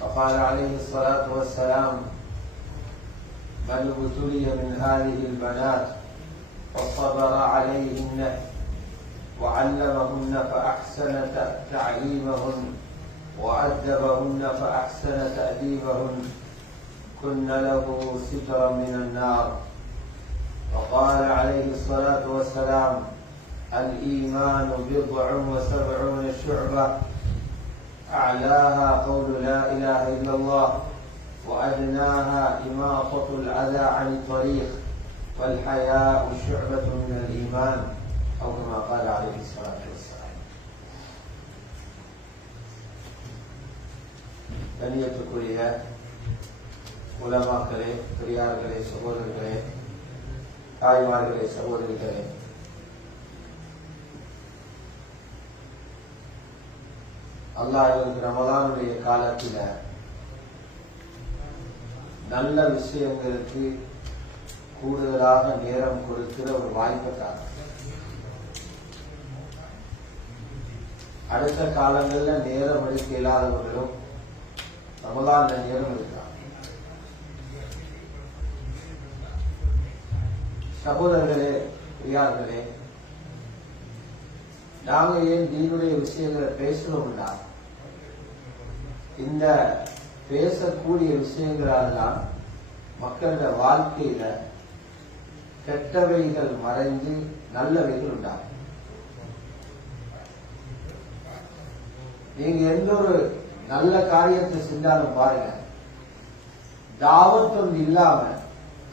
فقال عليه الصلاة والسلام: من ابتلي من هذه البنات فصبر عليهن وعلمهن فأحسن تعليمهن وأدبهن فأحسن تأديبهن كن له سترا من النار. وقال عليه الصلاة والسلام: الإيمان 70 شعبة أعلاها قول لا إله إلا الله وأدناها إماطة الأذى عن الطريق والحياء شعبة من الإيمان أو كما قال عليه الصلاة والسلام. கண்ணியத்துக்குரிய உலமாக்களே, பெரியார்களே, சகோதரர்களே, தாய்மார்களே, சகோதரிகளே, அல்லாஹ் எங்களுக்கு ரமலானுடைய காலத்தில் நல்ல விஷயங்களுக்கு கூடுதலாக நேரம் கொடுக்கிற ஒரு வாய்ப்பை தான் அடுத்த காலங்களில் நேரம் எடுக்க இல்லாதவர்களும் ரமலான்ல நேரம் எடுக்கிறார். சகோதரர்களே, பெரியார்களே, நாங்க ஏன் தீனுடைய விஷயங்களை பேசணும்னா இந்த பேசக்கூடிய விஷயங்களால்தான் மக்களோட வாழ்க்கையில கெட்டவைகள் மறைந்து நல்லவைகள் உண்டாகும். நீங்க எந்த ஒரு நல்ல காரியத்தை செஞ்சாலும் பாருங்க, தாவத் ஒன்று இல்லாம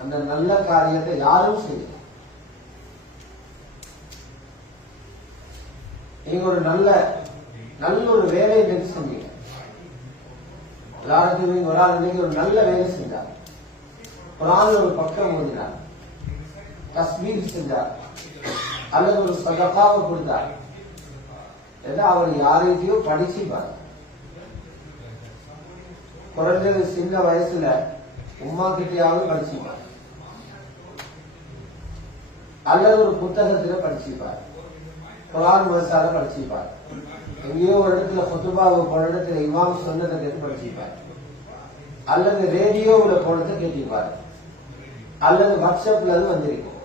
அந்த நல்ல காரியத்தை யாரும் செய்யல. நீங்க ஒரு நல்ல ஒரு வேலையை நினைச்சு செஞ்சீங்க, உதாரணத்துக்கு ஒரு ஆள் நீங்க ஒரு நல்ல வேலை செஞ்சார், குர்ஆன்ல ஒரு பக்கம் ஓதினார், தஸ்பீஹ் செஞ்சார், அல்லது ஒரு சதகாவை கொடுத்தார், அவர் யாரையோ படிச்சுப்பார். குறைஞ்சது சின்ன வயசுல உமா கிட்டையாவது படிச்சுப்பார், அல்லது ஒரு புத்தகத்துல படிச்சுப்பார், குர்ஆன் மதரசால படிச்சுப்பார், எங்கேயோ ஒரு இடத்துல குத்துபாவை போன இடத்துல இமாம் சொன்னதை கேட்டு படிச்சுப்பார், அல்லது ரேடியோவுல போனதை கேட்டிப்பார், அல்லது வாட்ஸ்அப்ல அது வந்திருக்கும்.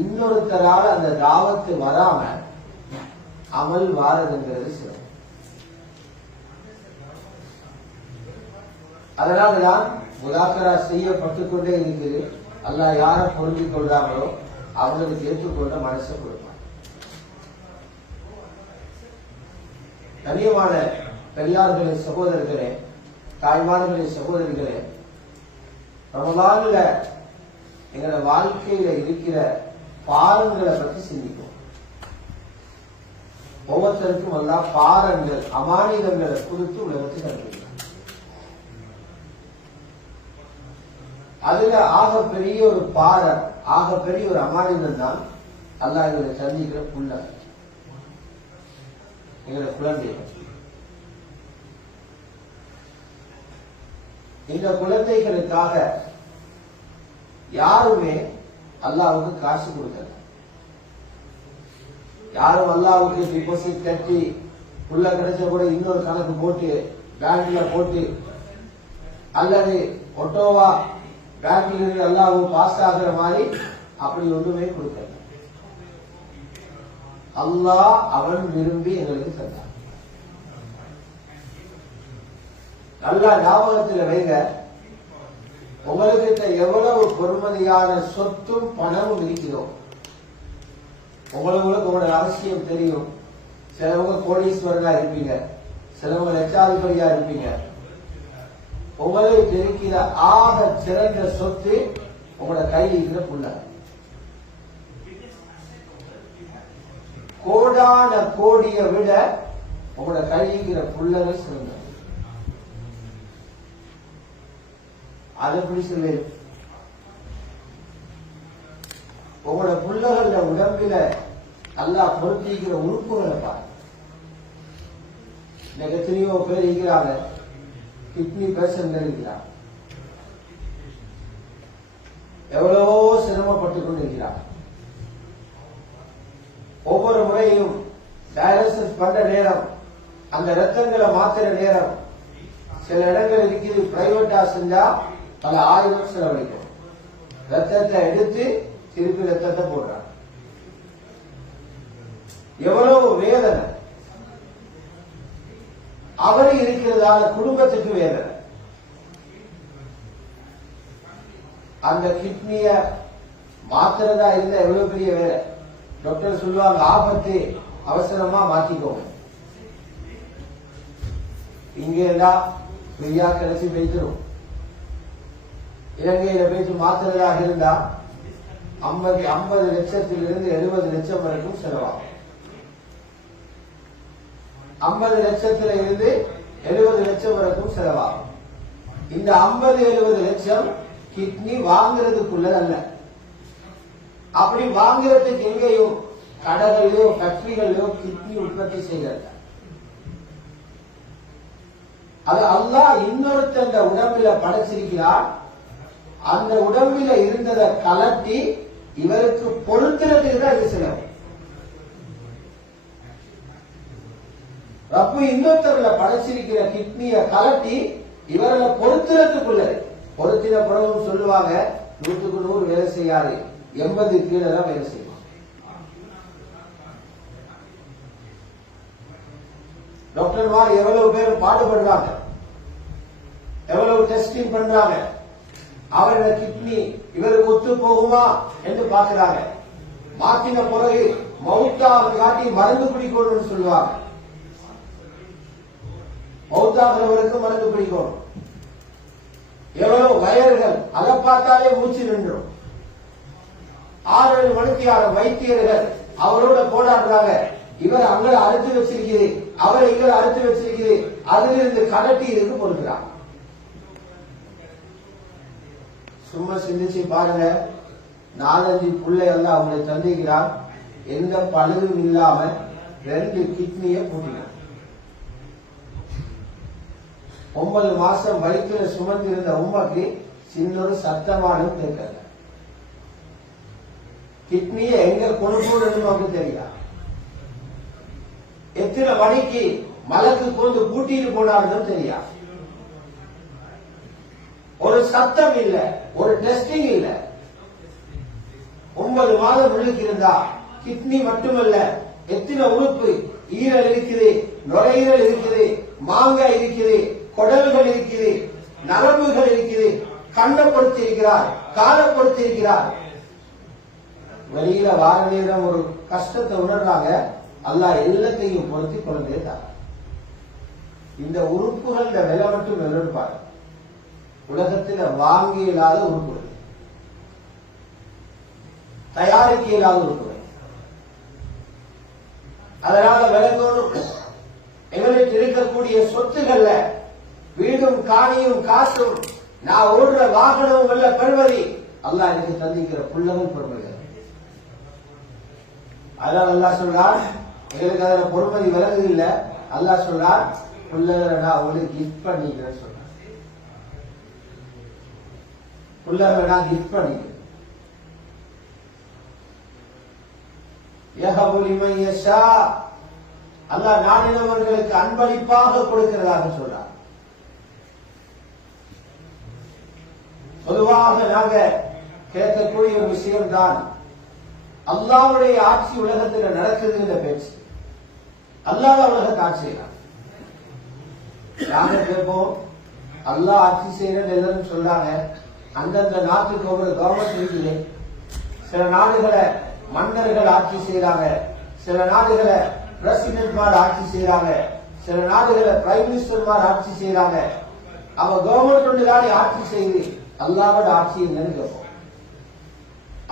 இன்னொருத்தரால அந்த தாவத்து வராம அமல் வாரதுங்கிறது சிறப்பு. அதனாலதான் முதாக்கரா செய்யப்பட்டுக் கொண்டே இருக்குது. அல்லாஹ் யாரை பொருந்திக் கொள்றாங்களோ அவங்களுக்கு ஏற்றுக்கொண்ட மனசை கொடுப்பான். கண்ணியமான பெரியார்களே, சகோதரர்களே, தாய்மார்களே, சகோதரிகளே, ரமலான்ல எங்களோட வாழ்க்கையில இருக்கிற பாரங்களை பற்றி சிந்திக்கும். ஒவ்வொருத்தருக்கும் எல்லாம் பாரங்கள், அமானிதங்களை குறித்து உலகத்துக்கு அனுப்புகிறார். அதுல ஆகப்பெரிய ஒரு பாரம், ஆகப்பெரிய ஒரு அமானிதம் தான் அல்லாஹ் எங்களை சந்திக்கிற புள்ள, எங்களோட குழந்தைகள். இந்த குழந்தைகளுக்காக யாருமே அல்லாஹ்வுக்கு காசு கொடுக்கல. யாரும் அல்லாஹ்வுக்கு டிபாசிட் கட்டி புள்ள கிடைச்ச கூட இன்னொரு கணக்கு போட்டு பேங்க்ல போட்டு அல்லது ஒட்டோவா பேங்க்ல அல்லாஹ் பாஸ் ஆகிற மாதிரி அப்படி ஒன்றுமே கொடுக்கல. அல்லாஹ் அவன் விரும்பி எங்களுக்கு தந்தான். நல்லா ஞாபகத்தில் வைங்க, உங்களுக்கு எவ்வளவு பொறுமதியான சொத்தும் பணமும் இருக்கிறோம். உங்களுக்கு உங்களோட அவசியம் தெரியும். சிலவங்க கோடீஸ்வரனா இருப்பீங்க, சிலவங்க லட்சாதிபதியா இருப்பீங்க. உங்களுக்கு இருக்கிற ஆக சிறந்த சொத்து உங்களோட கையில் இருக்கிற புள்ள. கோடான கோடியை விட உங்களோட கையில் இருக்கிற புள்ளகள் சிறந்த. அது எப்படி சொல்வேன்? உங்களோட புள்ளகள உடம்பில அல்லாஹ் பொருத்திக்கிற உறுப்புகளை பாரு. இன்னைக்கு எத்தனையோ பேர் இருக்கிறாங்க, கிட்னி பேஷண்ட் இருக்கிறாங்க, எவ்வளவோ சிரமப்பட்டுக் கொண்டிருக்கிறாங்க. ஒவ்வொரு முறையும் டயாலிசிஸ் பண்ற நேரம், அந்த ரத்தங்களை மாத்திர நேரம் சில இடங்கள் இருக்குது பிரைவேட்டா செஞ்சா பல ஆயிரம் செலவழிக்கும். ரத்தத்தை எடுத்து திருப்பி ரத்தத்தை போடுறாங்க. எவ்வளவு வேதனை அவர் இருக்கிறதால குடும்பத்துக்கு வேதனை. அந்த கிட்னிய மாத்திரதா இருந்தா எவ்வளவு பெரிய வேலை. டாக்டர் சொல்லுவாங்க ஆபத்து, அவசரமா மாத்திக்கோங்க. இங்க எல்லாம் ஃப்ரீயா கிடைச்சி பேசிடும். இலங்கையில பேசி மாத்திரதாக இருந்தா 50 லட்சத்திலிருந்து 70 லட்சம் வரைக்கும் செலவாகும். 50 லட்சத்துல இருந்து 70 லட்சம் வரைக்கும் செலவாகும். இந்த 50-70 லட்சம் கிட்னி வாங்குறதுக்குள்ள அல்ல. அப்படி வாங்குறதுக்கு எங்கேயும் கடைகளிலோ ஃபேக்டரிகளிலோ கிட்னி உற்பத்தி செய்யறது. அது அல்லாஹ் இன்னொருத்தந்த உடம்பில படைச்சிருக்கிறார். அந்த உடம்பில இருந்ததை கலட்டி இவருக்கு பொருத்துறதுக்கு தான் இது செலவு. ரப்பு இன்னொருத்தர்ல படைச்சிருக்கிற கிட்னிய கலட்டி இவர்களை பொருத்துறதுக்குள்ளது. பொருத்தின பிறகும் சொல்லுவாங்க 100க்கு 100 வேலை செய்யாது, 80 கீழே தான் வேலை செய்வாங்க. டாக்டர்மார் எவ்வளவு பேர் பாடுபடுறாங்க, எவ்வளவு டெஸ்டிங் பண்றாங்க. அவரோட கிட்னி இவருக்கு ஒத்து போகுமா என்று பாக்குறாங்க. மாத்தின பிறகு மவுத்தாக காட்டி மருந்து குடிக்கணும்னு சொல்லுவாங்க. மவுத்தாகிறவருக்கு மருந்து குடிக்கணும். எவ்வளவு வயர்கள், அதை பார்த்தாலே மூச்சு நின்றும். 6-7 மணிக்கான வைத்தியர்கள் அவரோட போராடுறாங்க. இவர் அங்கே அறுத்து வச்சிருக்கிறது, அவரை இங்கே அறுத்து வச்சிருக்கிறது, அதிலிருந்து கடட்டி இருக்கு பொறுக்கிறாங்க. சும்மா சிந்திச்சு பாருங்க. 4-5 பிள்ளை எல்லாம் அவங்களை தந்திக்கிறார். எந்த பழுதும் இல்லாம 2 கிட்னியை பூட்டினார். 9 மாசம் வயிற்றுல சுமந்திருந்த உண்மைக்கு சின்னொரு சத்தமானும் கேட்கல. கிட்னியை எங்க கொண்டு போடுறது நமக்கு தெரியாது. எத்தனை மணிக்கு மலக்கு கொண்டு பூட்டிட்டு போனாலும் தெரியாது. ஒரு சத்தம் இல்ல, ஒரு டெஸ்டிங் இல்ல. 9 மாதம் உள்ளுக்கு இருந்தா கிட்னி மட்டுமல்ல, எத்தனை உறுப்பு, ஈரல் இருக்குது, நுரையீரல் இருக்குது, மாங்காய் இருக்குது, குடல்கள் இருக்குது, நரம்புகள் இருக்குது, கண்ணை பொறுத்து இருக்கிறார், காலை பொறுத்து இருக்கிறார். வெளியில வார நேரம் ஒரு கஷ்டத்தை உணர்றாங்க. அல்லாஹ் எல்லாத்தையும் பொருத்தி கொண்டே தான். இந்த உறுப்புகள் விலை மட்டும் எதிர்பார்ப்பார். உலகத்தில் வாங்க இயலாத உறுப்புகள், தயாரிக்க இயலாத உறுப்புகள். அதனால விளங்கணும், எங்களுக்கு இருக்கக்கூடிய சொத்துக்கள்ல வீடும் காணியும் காசும் நான் ஓடுற வாகனம் உள்ள பெறுவதி அல்லாஹ் எனக்கு தந்திக்கிற புள்ளவன் பெறுவது. அதான் அல்லாஹ் சொல்றார், எங்களுக்கு அதுல பொறுமதி விலகுது இல்ல. அல்லாஹ் சொல்றார், புள்ளகளை நான் உங்களுக்கு கிஃப்ட் பண்ணிக்கிறேன்னு சொல்றேன். புள்ளகளை நான் கிஃப்ட் பண்ணிக்கிறேன். அல்லாஹ் நாடினவர்களுக்கு அன்பளிப்பாக கொடுக்கிறதாக சொல்றார். பொதுவாக நாங்க கேட்கக்கூடிய ஒரு விஷயம்தான், அல்லாஹ்வுடைய ஆட்சி உலகத்தில் நடக்குது என்ற பேச்சு. அல்லாஹ் உலகத்தை ஆட்சி செய்யலாம். நாங்க கேட்போம், அல்லாஹ் ஆட்சி செய்யறது எல்லாரும் சொல்றாங்க. அந்தந்த நாட்டுக்கு ஒரு கவர்மெண்ட் இருக்குது. சில நாடுகளை மன்னர்கள் ஆட்சி செய்யறாங்க, சில நாடுகளை பிரசிடென்ட்மார் ஆட்சி செய்யறாங்க, சில நாடுகளை பிரைம் மினிஸ்டர்மார் ஆட்சி செய்யறாங்க. அவ கவர்மெண்ட் ஒன்றுதானே ஆட்சி செய்யுது, அல்லாவோட ஆட்சி என்னன்னு கேட்போம்.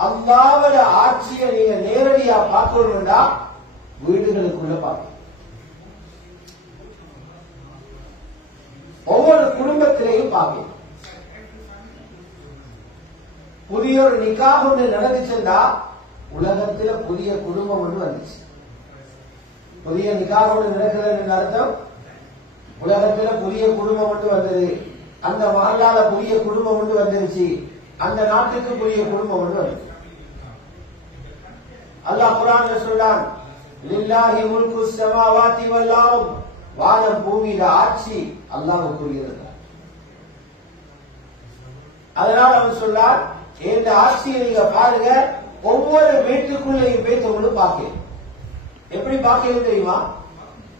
அல்லாவோட ஆட்சியை நீங்க நேரடியா பார்க்கணும்னா வீடுகளுக்குள்ள பார்க்கணும். ஒவ்வொரு குடும்பத்திலையும் பார்க்கணும். புதிய ஒரு நிக்காஹ் ஒன்று நடந்துச்சுன்னா உலகத்துல புதிய குடும்பம் ஒன்று வந்துச்சு. புதிய நிக்காஹ் ஒன்று நடக்கிறது அர்த்தம் உலகத்துல புதிய குடும்பம் ஒன்று வந்தது. அந்த மஹல்லால புதிய குடும்பம் ஒன்று வந்துருச்சு. அந்த நாட்டுக்கு புதிய குடும்பம் ஒன்று வந்துச்சு. அல்லாஹ் குர்ஆன்ல சொல்றான், லில்லாஹி முல்கு ஸமாவாதி வல் அர்த் வானம் பூமியில ஆட்சி அல்லாஹ்வுக்குரியது. அதனால அவன் சொன்னார், இந்த ஆட்சியை நீங்க பாருங்க, ஒவ்வொரு வீட்டுக்குள்ளேயும் போய் உங்களுக்கு பார்க்க. எப்படி பார்க்க தெரியுமா?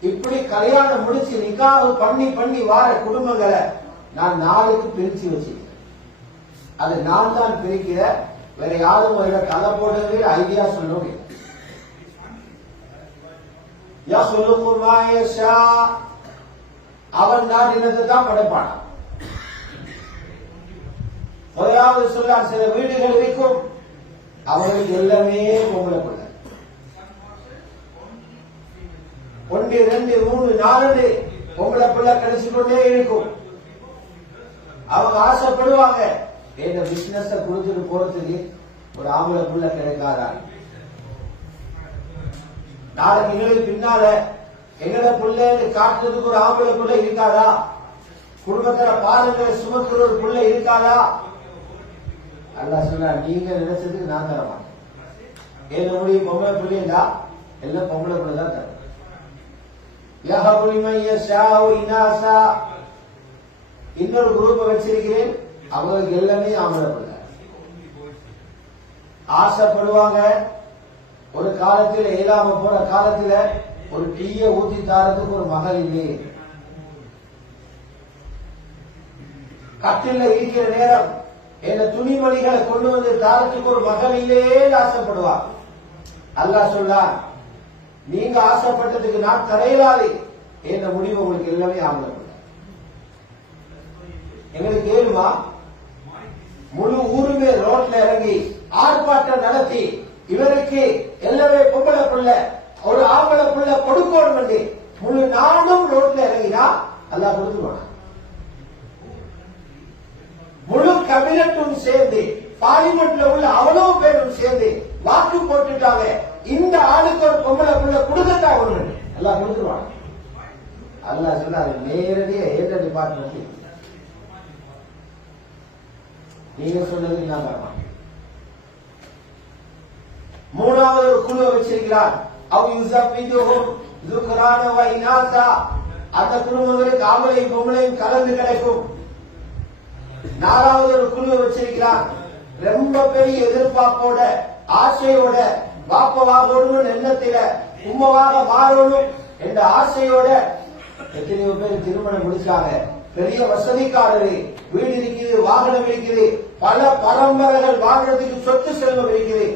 இப்படி கல்யாணம் முடிச்சு நிக்காஹ் பண்ணி பண்ணி வார குடும்பங்களை நான் 4க்கு பிரிச்சு வச்சிருக்கேன். அது நான் தான் பிரிக்கிற, வேற யாரும் தலை போடுறது ஐடியா சொல்ல முடியும். அவன் தான் என்னத்தை தான் படைப்பான். முதலாவது சொல்லார், சில வீடுகள் இருக்கும் அவங்களுக்கு எல்லாமே பொம்பளை பிள்ளை. 1 2 3 4 பொம்பளை பிள்ளை கிடைச்சு கொண்டே இருக்கும். அவங்க ஆசைப்படுவாங்க, என்ன பிசினஸ் கொடுத்துட்டு போறதுக்கு ஒரு ஆம்பளை பிள்ளை கிடைக்காதா, நாளைக்கு எங்களுக்கு பின்னால எங்கட பிள்ளைன்னு காட்டுறதுக்கு ஒரு ஆம்பளை பிள்ளை இருக்காதா, குடும்பத்துல பாதங்களை சுமக்கிற ஒரு பிள்ளை இருக்காதா. அல்லாஹ் சொன்னா, நீங்க நினைச்சதுக்கு நான் தர மாட்டேன். ஏன் நம்முடைய பொம்பளை பிள்ளைங்களா எல்லாம் பொம்பளை பிள்ளை தான் தரும். இன்னொரு குரூப்பை வச்சிருக்கிறேன், அவங்களுக்கு எல்லாமே ஆம்பளை பிள்ளை. ஆசைப்படுவாங்க. ஒரு காலத்தில் இயலாம போற காலத்துல ஒரு டீய ஊத்தி தாரதுக்கு ஒரு மகள் இல்லையே. கட்டில இருக்கிற நேரம் என்ன துணிமணிகளை கொண்டு வந்து தாரத்துக்கு ஒரு மகள் இல்லையே ஆசைப்படுவார். அல்லாஹ் சொல்லார், நீங்க ஆசைப்பட்டதுக்கு நான் தரையிலாது. என்ன முடிவு உங்களுக்கு எல்லாமே ஆம்பளை பிள்ளை. எங்களுக்கு ஏழுமா முழு ஊருமே ரோட்ல இறங்கி ஆர்ப்பாட்டம் நடத்தி இவருக்கு எல்லாமே பொம்பளை பிள்ளை ஒரு ஆம்பளை பிள்ளை கொடுக்கணும் என்று முழு நாடும் ரோட்ல இறங்கினா அல்லாஹ் கொடுத்துருவாங்க. முழு கேபினட்டும் சேர்ந்து பார்லிமெண்ட்ல உள்ள அவ்வளவு பேரும் சேர்ந்து வாக்கு போட்டுட்டாங்க, இந்த ஆளுக்கு ஒரு பொம்பளை பிள்ளை கொடுக்கத்தான் ஒண்ணு எல்லாம் கொடுத்துருவாங்க. அல்லாஹ் சொன்னாரு, நேரடியா ஏற்ற டிபார்ட்மெண்ட் நீங்க சொன்னதுக்கு நான் தரமாட்டேன். மூணாவது ஒரு குழுவை வச்சிருக்கிறார். அந்த குடும்பங்களுக்கு ஆம்பளையும் பொம்பளையும் கலந்து கிடைக்கும். 4வது ஒரு குழுவை வச்சிருக்கிறார். ரொம்ப பெரிய எதிர்பார்ப்போட ஆசையோட வாப்பவாகணும் எண்ணத்தில உம்மவாக மாறணும் என்ற ஆசையோட எத்தனையோ பேர் திருமணம் முடிச்சாங்க. பெரிய வசதிக்காரரு, வீடு இருக்குது, வாகனம் இருக்குது, பல பரம்பரைகள் வாழ்றதுக்கு சொத்து செல்வம் இருக்குது.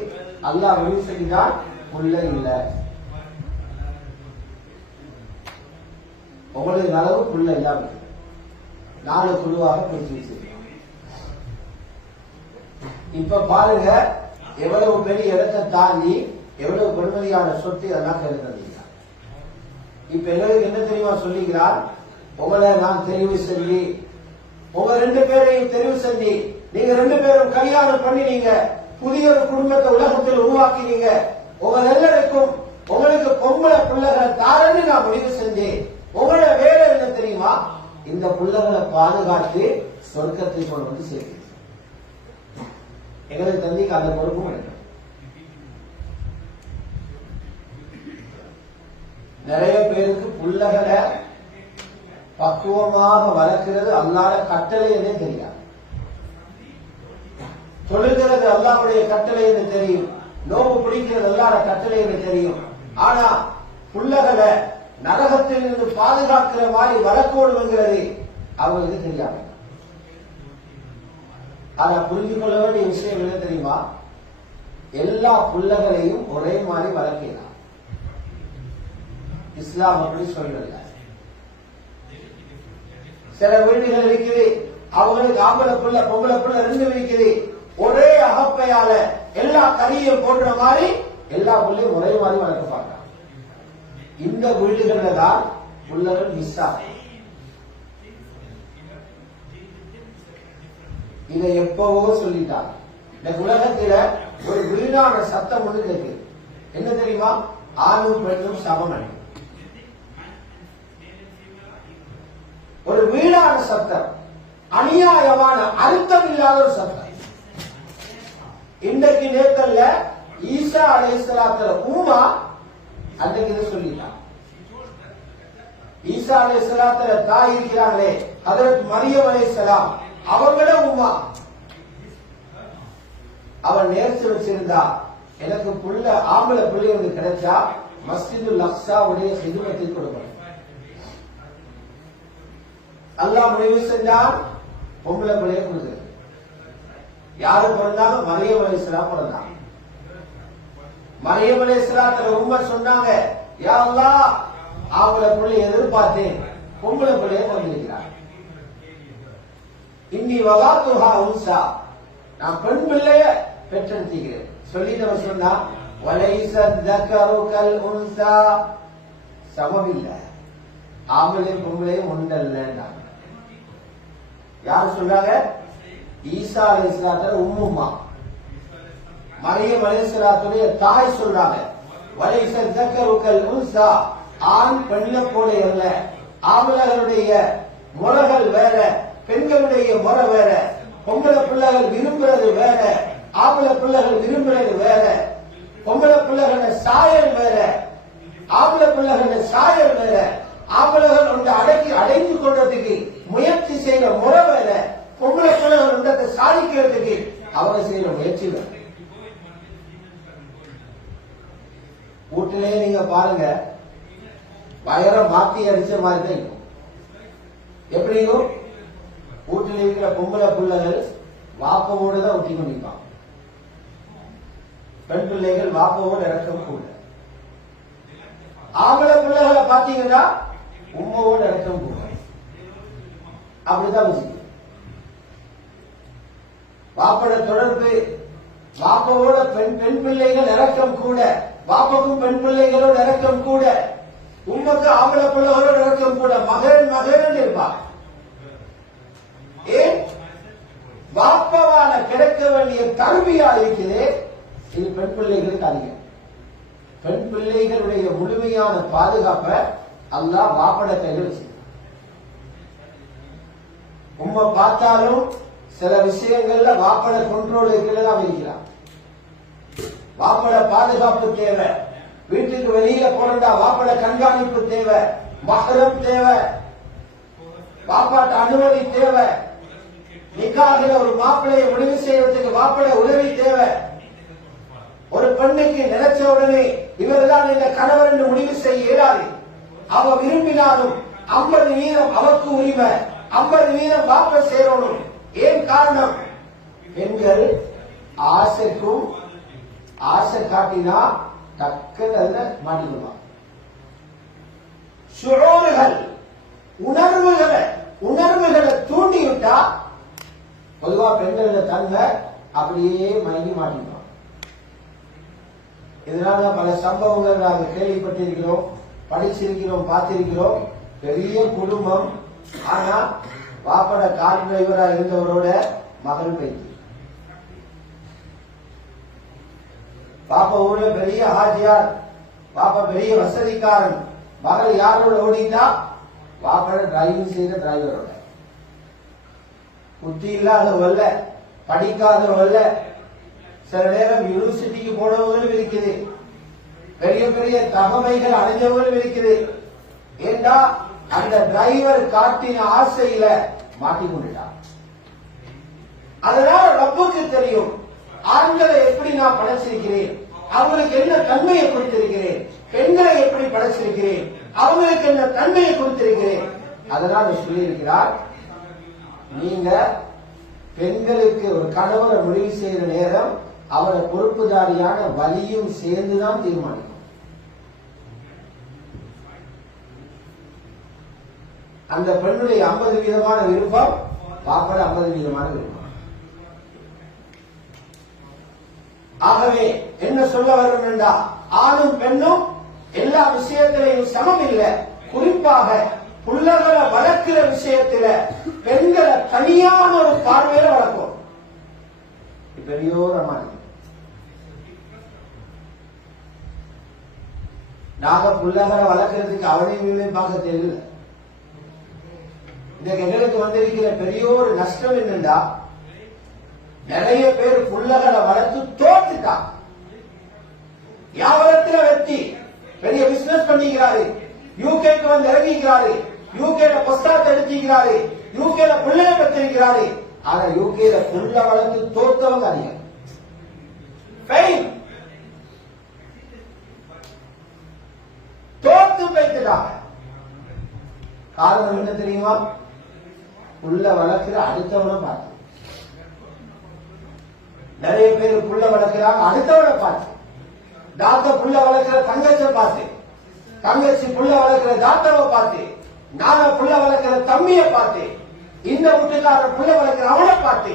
அல்லாஹ் முடிவு செய்தால் உள்ள இல்ல, உங்களுக்கு அளவு புள்ள இல்லாம 4 குழுவாக பிரிச்சு வச்சிருக்கோம். இப்ப பாருங்க, எவ்வளவு பெரிய இடத்தை தாண்டி எவ்வளவு பெருமதியான சொத்து அதெல்லாம் கருதுறீங்க. இப்ப எங்களுக்கு என்ன தெரியுமா சொல்லிக்கிறார், உங்களை நான் தெரிவு செஞ்சு உங்க 2 பேரையும் தெரிவு செஞ்சு நீங்க 2 பேரும் கல்யாணம் பண்ணினீங்க, புதிய ஒரு குடும்பத்தை உலகத்தில் உருவாக்கினீங்க. உங்க எல்லாருக்கும் உங்களுக்கு பொம்பளை பிள்ளைகளை தாரன்னு நான் முடிவு செஞ்சேன். உங்களோட வேலை என்ன தெரியுமா, இந்த பிள்ளைகளை பாதுகாத்து சொர்க்கத்தை கொண்டு வந்து சேர்க்க. எங்களுக்கு தந்திக்கு அந்த பொறுப்பும் எடுக்கும். நிறைய பேருக்கு பிள்ளைகளை பக்குவமாக வளர்க்கிறது அல்லாஹ்வுடைய கட்டளை என்று தெரியாது. தொழுகிறது அல்லாஹ்வுடைய கட்டளை என்று தெரியும், நோம்பு பிடிக்கிறது அல்லாஹ்வுடைய கட்டளை என்று தெரியும். ஆனா பிள்ளைகளை நரகத்தில் இருந்து பாதுகாக்கிற மாதிரி வளர்க்கணுங்கிறது அவங்களுக்கு தெரியாது. ஆனா புரிந்து கொள்ள வேண்டிய விஷயம் என்ன தெரியுமா, எல்லா பிள்ளைகளையும் ஒரே மாதிரி வளர்க்கலாம். இஸ்லாம் அப்படி சொல்லல. சில வீடுகள் இருக்குது, அவங்களுக்கு ஆம்பளை பிள்ளை பொம்பளை பிள்ளை 2 இருக்குது, ஒரே அகப்பையால எல்லா கறியும் போடுற மாதிரி எல்லா பிள்ளையும் ஒரே மாதிரி வளர்க்க பார்க்கலாம். இந்த வீடுகள்ல தான் பிள்ளைகள் மிஸ் ஆகும். இதை எப்பவோ சொல்லிட்டாங்க. இந்த உலகத்துல ஒரு வீணான சத்தம் ஒண்ணு இருக்கு. என்ன தெரியுமா, ஆணும் பெண்ணும் சமம். ஒரு வீணான சத்தம், அநியாயமான அர்த்தம் இல்லாத ஒரு சத்தம். இன்றைக்கு நேரத்துல ஈசா அலைஹிஸ்ஸலாத்துல உம்மா அன்றைக்கு இதை சொல்லிட்டான். ஈசா அலைஹிஸ்ஸலாத்துல தாய் இருக்கிறாங்களே ஹஜ்ரத் மரியம் அலைஹிஸ்ஸலாம் அவங்கள உம்மா அவன் நேர்ச்சி வச்சிருந்தா எனக்கு புள்ள ஆம்பளை புள்ளி வந்து கிடைச்சா மஸ்ஜிதுல் அக்ஸாவுடைய ஹிதுமத்தை கொடுக்கணும். அல்லாஹ் முடிவு செஞ்சான் பொம்பளை பிள்ளைய கொடுக்குறது. யாரு பிறந்தாங்க? மரியம் அலைஹிஸ்ஸலாம் பிறந்தாங்க. மரியம் அலைஹிஸ்ஸலாத்துல உம்மா சொன்னாங்க, யா அல்லாஹ் ஆம்பளை பிள்ளைய எதிர்பார்த்தேன், பொம்பளை பிள்ளைய கொண்டிருக்கிறார். இன்னி வகாத்துஹா உன்சா, நான் பெண் பிள்ளைய பெற்றெடுத்துக்கிறேன் சொல்லிட்டு அவர் சொன்னா, வலைஸ தக்கரு கல் உன்சா, சமமில்ல ஆம்பளை பொம்பளையும் ஒன்றல்ல. யாரு சொல்றாங்க? ஈசா அலைஹிஸ்ஸலாத்துல உம்முமா மரியம் அலைஹிஸ்ஸலாத்துடைய தாய் சொல்றாங்க, வலைஸ தக்கரு கல் உன்சா, ஆண் பெண்ணை போல அல்ல. ஆம்பளைகளுடைய முறைகள் வேற, பெண்களுடைய முறை வேற. பொம்பளை பிள்ளைகள் விரும்புறது வேற, ஆம்பளை பிள்ளைகள் விரும்புறது வேற. பொம்பளை பிள்ளைகள சாயல் வேற, ஆம்பளை பிள்ளைகள சாயல் வேற. ஆம்பளைகள் ஒன்று அடைந்து கொள்றதுக்கு முயற்சி செய்யற முறை வேற, பொம்பளை பிள்ளைகள் ஒன்றத்தை சாதிக்கிறதுக்கு அவங்க செய்யற முயற்சி வேற. வீட்டிலேயே நீங்க பாருங்க, வயர மாத்தி அடிச்ச மாதிரி தான் இருக்கும். எப்படியும் வீட்டில் இருக்கிற பொம்பளை பிள்ளைகள் வாப்பவோடு தான் ஒட்டி கொண்டிருப்பாங்க. பெண் பிள்ளைகள் வாப்பவோடு இறக்கம் கூட. ஆம்பளை பிள்ளைகளை பாத்தீங்கன்னா உம்மவோடு இறக்கம் கூட. அப்படிதான் வச்சுக்க. வாப்பட தொடர்பு, வாப்பவோட பெண் பிள்ளைகள் இறக்கம் கூட, வாப்பக்கும் பெண் பிள்ளைகளோட இறக்கம் கூட, உமக்கு ஆம்பளை பிள்ளைகளோட இறக்கம் கூட. மகன் இருப்பார். ஏன்? வாப்பவான கிடைக்க வேண்டிய தருமையா இருக்குது. இது பெண் பிள்ளைகளுக்கு அதிகம். பெண் பிள்ளைகளுடைய முழுமையான பாதுகாப்பை அல்லாஹ் வாப்பட கையில் வச்சு. உம்மை பார்த்தாலும் சில விஷயங்கள்ல வாப்பட கண்ட்ரோல் இருக்கிறதான் இருக்கிறான். வாப்பட பாதுகாப்பு தேவை. வீட்டுக்கு வெளியில போறா வாப்பட கண்காணிப்பு தேவை, மஹரம் தேவை, வாப்பாட்ட அனுமதி தேவை. நிக்காஹில ஒரு மாப்பிள்ளையை முடிவு செய்யறதுக்கு வாப்பட உதவி தேவை. ஒரு பெண்ணுக்கு நினைச்ச உடனே இவர்தான் இந்த கணவர் என்று முடிவு செய்ய இயலாது. அவ விரும்பினாலும் 50% அவருக்கு உரிமை, 50% வாப்ப சேரணும். ஏன் காரணம்? பெண்கள் ஆசைக்கும் ஆசை காட்டினா டக்குன்னு அதுல மாட்டிடுவாங்க. சுரோர்கள் உணர்வுகளை தூண்டிவிட்டா பொதுவா பெண்கள தங்க அப்படியே மயங்கி மாட்டிடுவாங்க. இதனால பல சம்பவங்கள் நாங்கள் கேள்விப்பட்டிருக்கிறோம், படிச்சிருக்கிறோம், பார்த்திருக்கிறோம். பெரிய குடும்பம், ஆனா பாப்பட கார் டிரைவரா இருந்தவரோட மகள் போயிட்டு, பாப்பா ஊர்ல பெரிய ஹாஜியார், பாப்பா பெரிய வசதிக்காரன், மகள் யாரோட ஓடிட்டா பாப்பட டிரைவிங் செய்த டிரைவரோட. புத்தி இல்லாதவல்ல, படிக்காதவல்ல, சில நேரம் யூனிவர்சிட்டிக்கு போனவங்களும் இருக்குது, பெரிய பெரிய தகமைகள் அடைஞ்சவங்களும் இருக்குது. ஏண்டா அந்த டிரைவர் காட்டின ஆசையில மாட்டிக்கொண்டுட்டான். அதனால ரப்புக்கு தெரியும் ஆண்களை எப்படி நான் படைச்சிருக்கிறேன், அவங்களுக்கு என்ன தன்மையை கொடுத்திருக்கிறேன், பெண்களை எப்படி படைச்சிருக்கிறேன், அவங்களுக்கு என்ன தன்மையை கொடுத்திருக்கிறேன். அதனால சொல்லியிருக்கிறார், நீங்க பெண்களுக்கு ஒரு கணவரை முடிவு செய்யற நேரம் அவரை பொறுப்புதாரியான வலியும் சேர்ந்துதான் தீர்மானிக்கும். அந்த பெண்ணுடைய 50% விருப்பம், பாப்பட 50% விருப்பம். ஆகவே என்ன சொல்ல வரும் என்றா, ஆணும் பெண்ணும் எல்லா விஷயத்திலையும் சமம் இல்லை. குறிப்பாக புள்ளகளை வளர்க்கிற விஷயத்தில பெண்களை தனியான ஒரு பார்வையில வளர்க்கும். பெரியோர் அம்மாடி நாங்க புள்ளகளை வளர்க்கறதுக்கு அவனையும் பார்க்க தெரியல. இந்த எங்களுக்கு வந்திருக்கிற பெரிய ஒரு நஷ்டம் என்னண்டா, நிறைய பேர் புள்ளகளை வளர்த்து தோத்துட்டான். வியாபாரத்தில் வெற்றி, பெரிய பிசினஸ் பண்ணிக்கிறாரு, யூகேக்கு வந்து இறங்கிக்கிறாரு, யூகேல பொஸ்டாட் எடுத்திருக்கிறாரு, யூகேல பிள்ளைய பெற்றிருக்கிறாரு. ஆனா யூகேல புள்ள வளர்த்து தோத்தவங்க அதிகம். தோத்து போய்த்துட்டாங்க. காரணம் என்ன தெரியுமா? புள்ள வளர்க்கிற அடுத்தவனை பார்த்து. நிறைய பேர் புள்ள வளர்க்கிறாங்க அடுத்தவனை பார்த்து. தாத்தா புள்ள வளர்க்கிற தங்கச்ச பார்த்து, தங்கச்சி புள்ள வளர்க்கிற தாத்தாவை பார்த்து, நான புள்ள வளர்க்கிற தம்பியை பார்த்து, இந்த வீட்டுக்காரர் புள்ள வளர்க்கிற அவனை பார்த்து,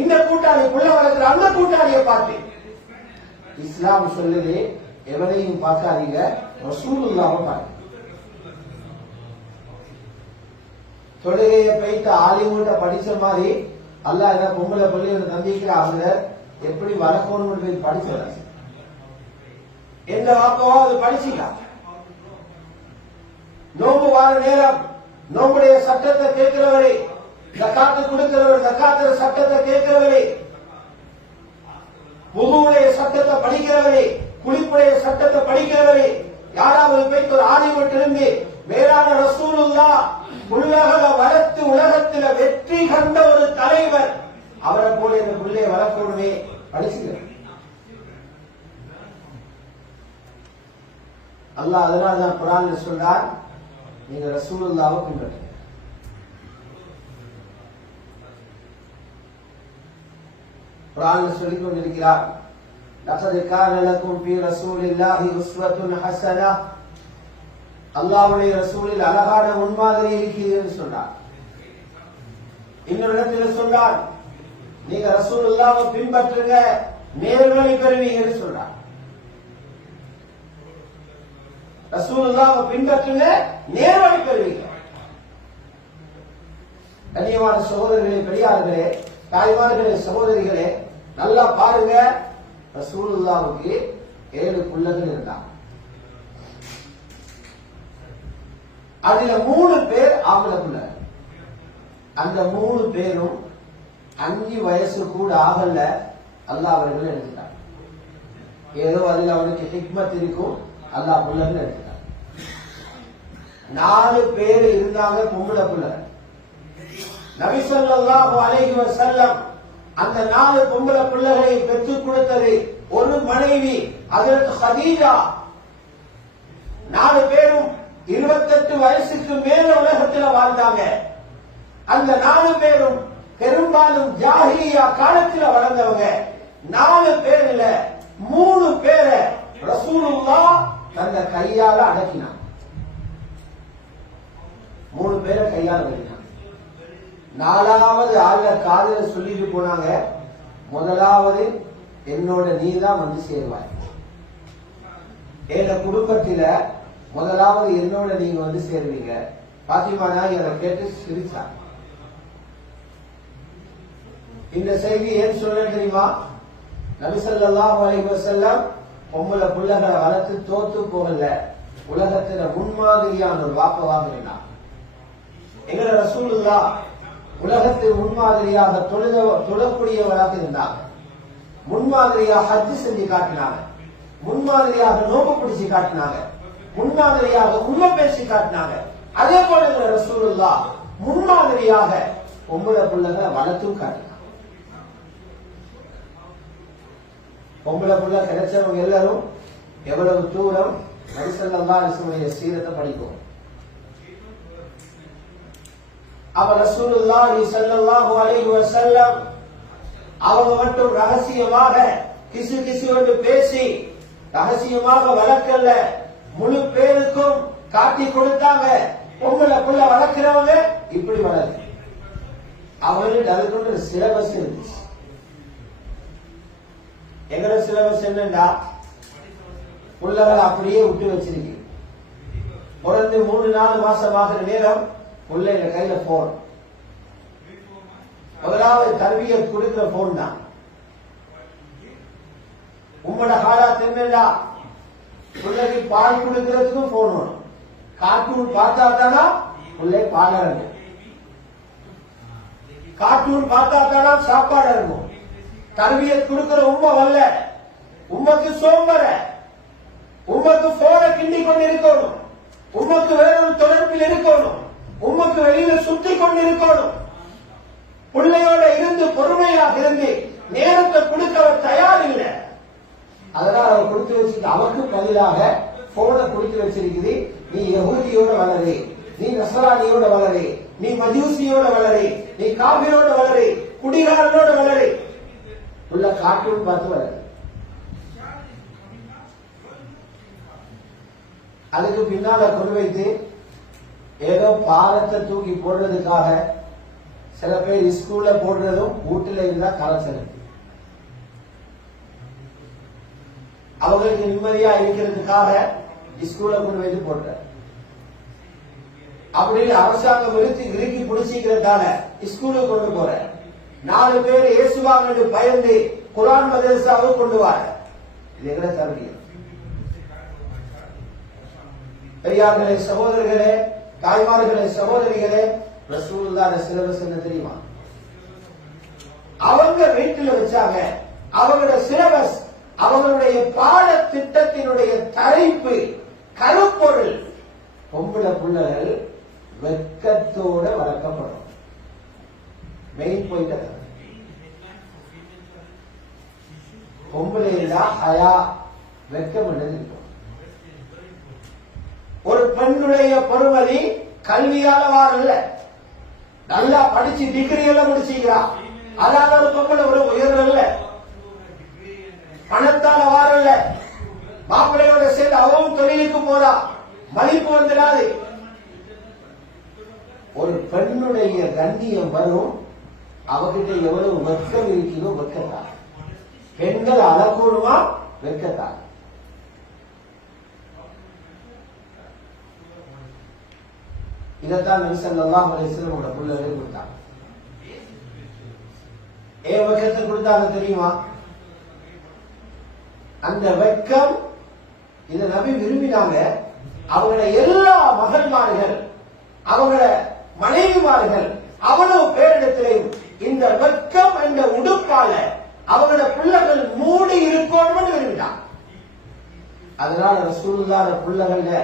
இந்த கூட்டாளி புள்ள வளர்க்கிற அந்த கூட்டாளியை பார்த்து. இஸ்லாம் சொல்லுது, எவனையும் பார்க்காதீங்க, ரசூலுல்லாஹ்வை பாருங்க. தொழுகையை போயிட்டு ஆலிமுண்ட படிச்ச மாதிரி அல்லாஹ் என்ன பொம்பளை பள்ளியோட நம்பிக்கிற அவங்க எப்படி வளர்க்கணும் போய் படிச்சு எந்த வாப்பவோ அது படிச்சுக்கலாம். நோம்பு வார நேரம் நோம்புடைய சட்டத்தை கேட்கிறவரே, ஜக்காத்து கொடுக்கிறவர் ஜக்காத்து சட்டத்தை கேட்கிறவரே, வுதுவுடைய சட்டத்தை படிக்கிறவரே, குளிப்புடைய சட்டத்தை படிக்கிறவரே, யாராவது போயிட்டு ஒரு ஆலிமிட்டிருந்து மேலான ரசூலுல்லாஹ் புள்ளகளை வளர்த்து உலகத்தில் வெற்றி கண்ட ஒரு தலைவர், அவரை போல இந்த பிள்ளையை வளர்க்கணுமே படிச்சுக்கிறேன். அல்லாஹ் அதனால்தான் குர்ஆன்ல சொல்றார், நீங்க ரசூலுல்லாஹ்வை பின்பற்றுங்க. குர்ஆன்ல சொல்லிக் கொண்டிருக்கிறார், லகத் கான லகும் ஃபீ ரசூலில்லாஹி உஸ்வத்துன் ஹஸனஹ், அல்லாஹ்வுடைய ரசூலில் அழகான முன்மாதிரி இருக்கிறது சொன்னார். இன்னொரு இடத்தில் சொன்னார், நீங்க ரசூலுல்லாஹ்வை பின்பற்றுங்க, நேர்வழி பெறுவீங்கன்னு சொல்றார். ரசூலுல்லாஹ்வை பின்பற்றுங்க, நேர்வழி பெறுவீங்க. கண்ணியமான சகோதரர்களே, பெரியார்களே, தாய்மார்களே, சகோதரிகளே, நல்லா பாருங்க. ரசூலுல்லாஹ்வுக்கு 7 பிள்ளைகள் இருந்தாங்க. அதுல 3 பேர் ஆம்பளை பிள்ளை. அந்த 3 பேரும் 5 வயசு கூட ஆகல அல்லாஹ் அவர்கள் எடுத்துட்டார். ஏதோ அதில் அவனுக்கு ஹிக்மத் இருக்கும், அல்லாஹ் பிள்ளைகள் எடுத்துட்டார். 4 பேர் இருந்தாங்க பொம்பளை பிள்ளை. நபி ஸல்லல்லாஹு அலைஹி வஸல்லம் அந்த 4 பொம்பளை பிள்ளைகளை பெற்றுக் கொடுத்தது ஒரு மனைவி ஹஜ்ரத் ஹதீஜா. 4 பேரும் 28 வயசுக்கு மேல உலகத்தில் வாழ்ந்தாங்க. அந்த 4 பேரும் பெரும்பாலும் ஜாஹிலியா காலத்தில் வளர்ந்தவங்க. 4 பேர்ல 3 பேரை ரசூலுல்லாஹ் தந்த கையால அடக்கினார். 3 பேரை கையால அடக்கினார். 4வது ஆள காதல சொல்லிட்டு போனாங்க, முதலாவது என்னோட நீதான் வந்து சேருவாய், என் குடும்பத்தில முதலாவது என்னோட நீங்க வந்து சேருவீங்க. பாத்திமா நாயகி அதை கேட்டு சிரிச்சார். இந்த செய்தி ஏன் சொல்ல தெரியுமா? நபி ஸல்லல்லாஹு அலைஹி வஸல்லம் பொம்பளை பிள்ளைகளை வளர்த்து தோத்து போகல, உலகத்தில முன்மாதிரியான ஒரு வாப்பவாக இருந்தார். எங்கட ரசூலுல்லாஹ் உலகத்தில் முன்மாதிரியாக தொழக்கூடியவராக இருந்தாங்க. முன்மாதிரியாக ஹஜ் செஞ்சு காட்டினாங்க, முன்மாதிரியாக நோம்பு பிடிச்சு காட்டினாங்க, முன்மாதிரியாக உண்மை பேசி காட்டினாங்க. அதே போல ரசூலுல்லாஹ் முன்மாதிரியாக பொம்பளை பிள்ளைகளை வளர்த்தும் காட்டினாங்க. பொம்பளை பிள்ளை கிடைச்சவங்க எல்லாரும் எவ்வளவு தூரம் நபி ஸல்லல்லாஹு அலைஹி வஸல்லம் சீரத்தை படிக்கும். அப்ப ரசூலுல்லாஹி ஸல்லல்லாஹு அலைஹி வஸல்லம் அவங்க மட்டும் ரகசியமாக கிசு கிசு என்று பேசி ரகசியமாக வளர்க்கல, முழு பேருக்கும் காட்டி கொடுத்தாங்க. பொம்பளை புள்ள வளர்க்கிறவங்க இப்படி வளர்க்கு. அவங்களுக்கு அதுக்கு ஒரு சிலபஸ் இருந்துச்சு. எங்களோட சிலபஸ் என்னன்னா, புள்ளகளை அப்படியே விட்டு வச்சிருக்கு. பிறந்து 3-4 மாசம் ஆகிற நேரம் பிள்ளைங்க கையில போன். முதலாவது தர்பியத் கொடுக்கிற போன் தான். உங்களோட காலத்து என்னடா, பிள்ளைக்கு பால் கொடுக்கிறதுக்கும் போன் வரும். கார்ட்டூன் பார்த்தா தானா பிள்ளை பால் இறங்கும், கார்ட்டூன் பார்த்தா தானா சாப்பாடு இறங்கும். தர்பியத் கொடுக்கிற உண்மை வரல, உண்மைக்கு சோம்பர, உண்மைக்கு போன கிண்டி கொண்டு இருக்கணும். உமக்கு வேறொரு தொடர்பில் இருக்கணும், உமக்கு வெளியில சுற்றி கொண்டு இருக்கணும். பிள்ளையோட இருந்து பொறுமையாக இருந்து நேரத்தை கொடுக்க அவர் தயார் இல்லை. அதனால அவர் கொடுத்து வச்சுட்டு அவருக்கு பதிலாக போனை கொடுத்து வச்சிருக்குது. நீ யஹூதியோட வளரு, நீ நஸ்ரானியோட வளரு, நீ மஜூசியோட வளரு, நீ காபிரோட வளரு, குடிகாரனோட வளரு. உள்ள கார்ட்டூன் பார்த்து வளரு. அதுக்கு பின்னால கொண்டு வைத்து ஏதோ பாரத்தை தூக்கி போடுறதுக்காக சில பேர் ஸ்கூல்ல போடுறதும் வீட்டுல இருந்தா கலசனம். அவங்களுக்கு நிம்மதியா இருக்கிறதுக்காக ஸ்கூல்ல கொண்டு வைத்து போடுற. அப்படின்னு அரசாங்கம் இறுக்கி பிடிச்சிக்கிறதால ஸ்கூலுக்கு கொண்டு போற. 4 பேர் இயேசுவாங்க பயந்து குர்ஆன் மதரசாவை கொண்டு வர. இது எங்கட தரவியம். பெரியார்களே, சகோதரர்களே, தாய்மார்களே, சகோதரிகளே, ரசூலுல்லாஹ் சிலபஸ் என்ன தெரியுமா? அவங்க வீட்டில் வச்சாங்க. அவங்களுடைய சிலபஸ், அவங்களுடைய பாட திட்டத்தினுடைய தலைப்பு, கருப்பொருள், பொம்பளை பிள்ளைகள் வெட்கத்தோட வளர்க்கப்படும். மெயின் போயிட்ட பொம்பளையா ஹயா, வெட்கம் இருக்கும். ஒரு பெண்ணுடைய பொறுமதி கல்வியால வாரல்ல, நல்லா படிச்சு டிகிரி எல்லாம் முடிச்சுக்கிறா, அதால ஒரு பொம்பளை ஒரு உயர்றல்ல. பணத்தால வாரல்ல, மாப்பிள்ளையோட சேர்ந்து அவவும் தொழிலுக்கு போறா, மதிப்பு வந்துடாது. ஒரு பெண்ணுடைய கண்ணியம் வரும், அவகிட்ட எவ்வளவு வெட்கம் இருக்கிறதோ வெட்கத்தான். பெண்கள் அழக்கூடுமா? வெட்கத்தான். இதைத்தான் நபி ஸல்லல்லாஹு அலைஹி வஸல்லம் பிள்ளைகளுக்கு கொடுத்தாங்க. ஏன் வெட்கத்தை கொடுத்தாங்க தெரியுமா? அந்த வெட்கம், இதை நபி விரும்பினாங்க. அவங்களோட எல்லா மகன்மார்கள், அவங்களோட மனைவிமார்கள், அவ்வளவு பேரிடத்திலையும் இந்த வெட்கம் என்ற உடுப்பால அவங்களோட பிள்ளைகள் மூடி இருக்கணும்னு விரும்பினாங்க. அதனால ரசூலுல்லாஹ் பிள்ளைகள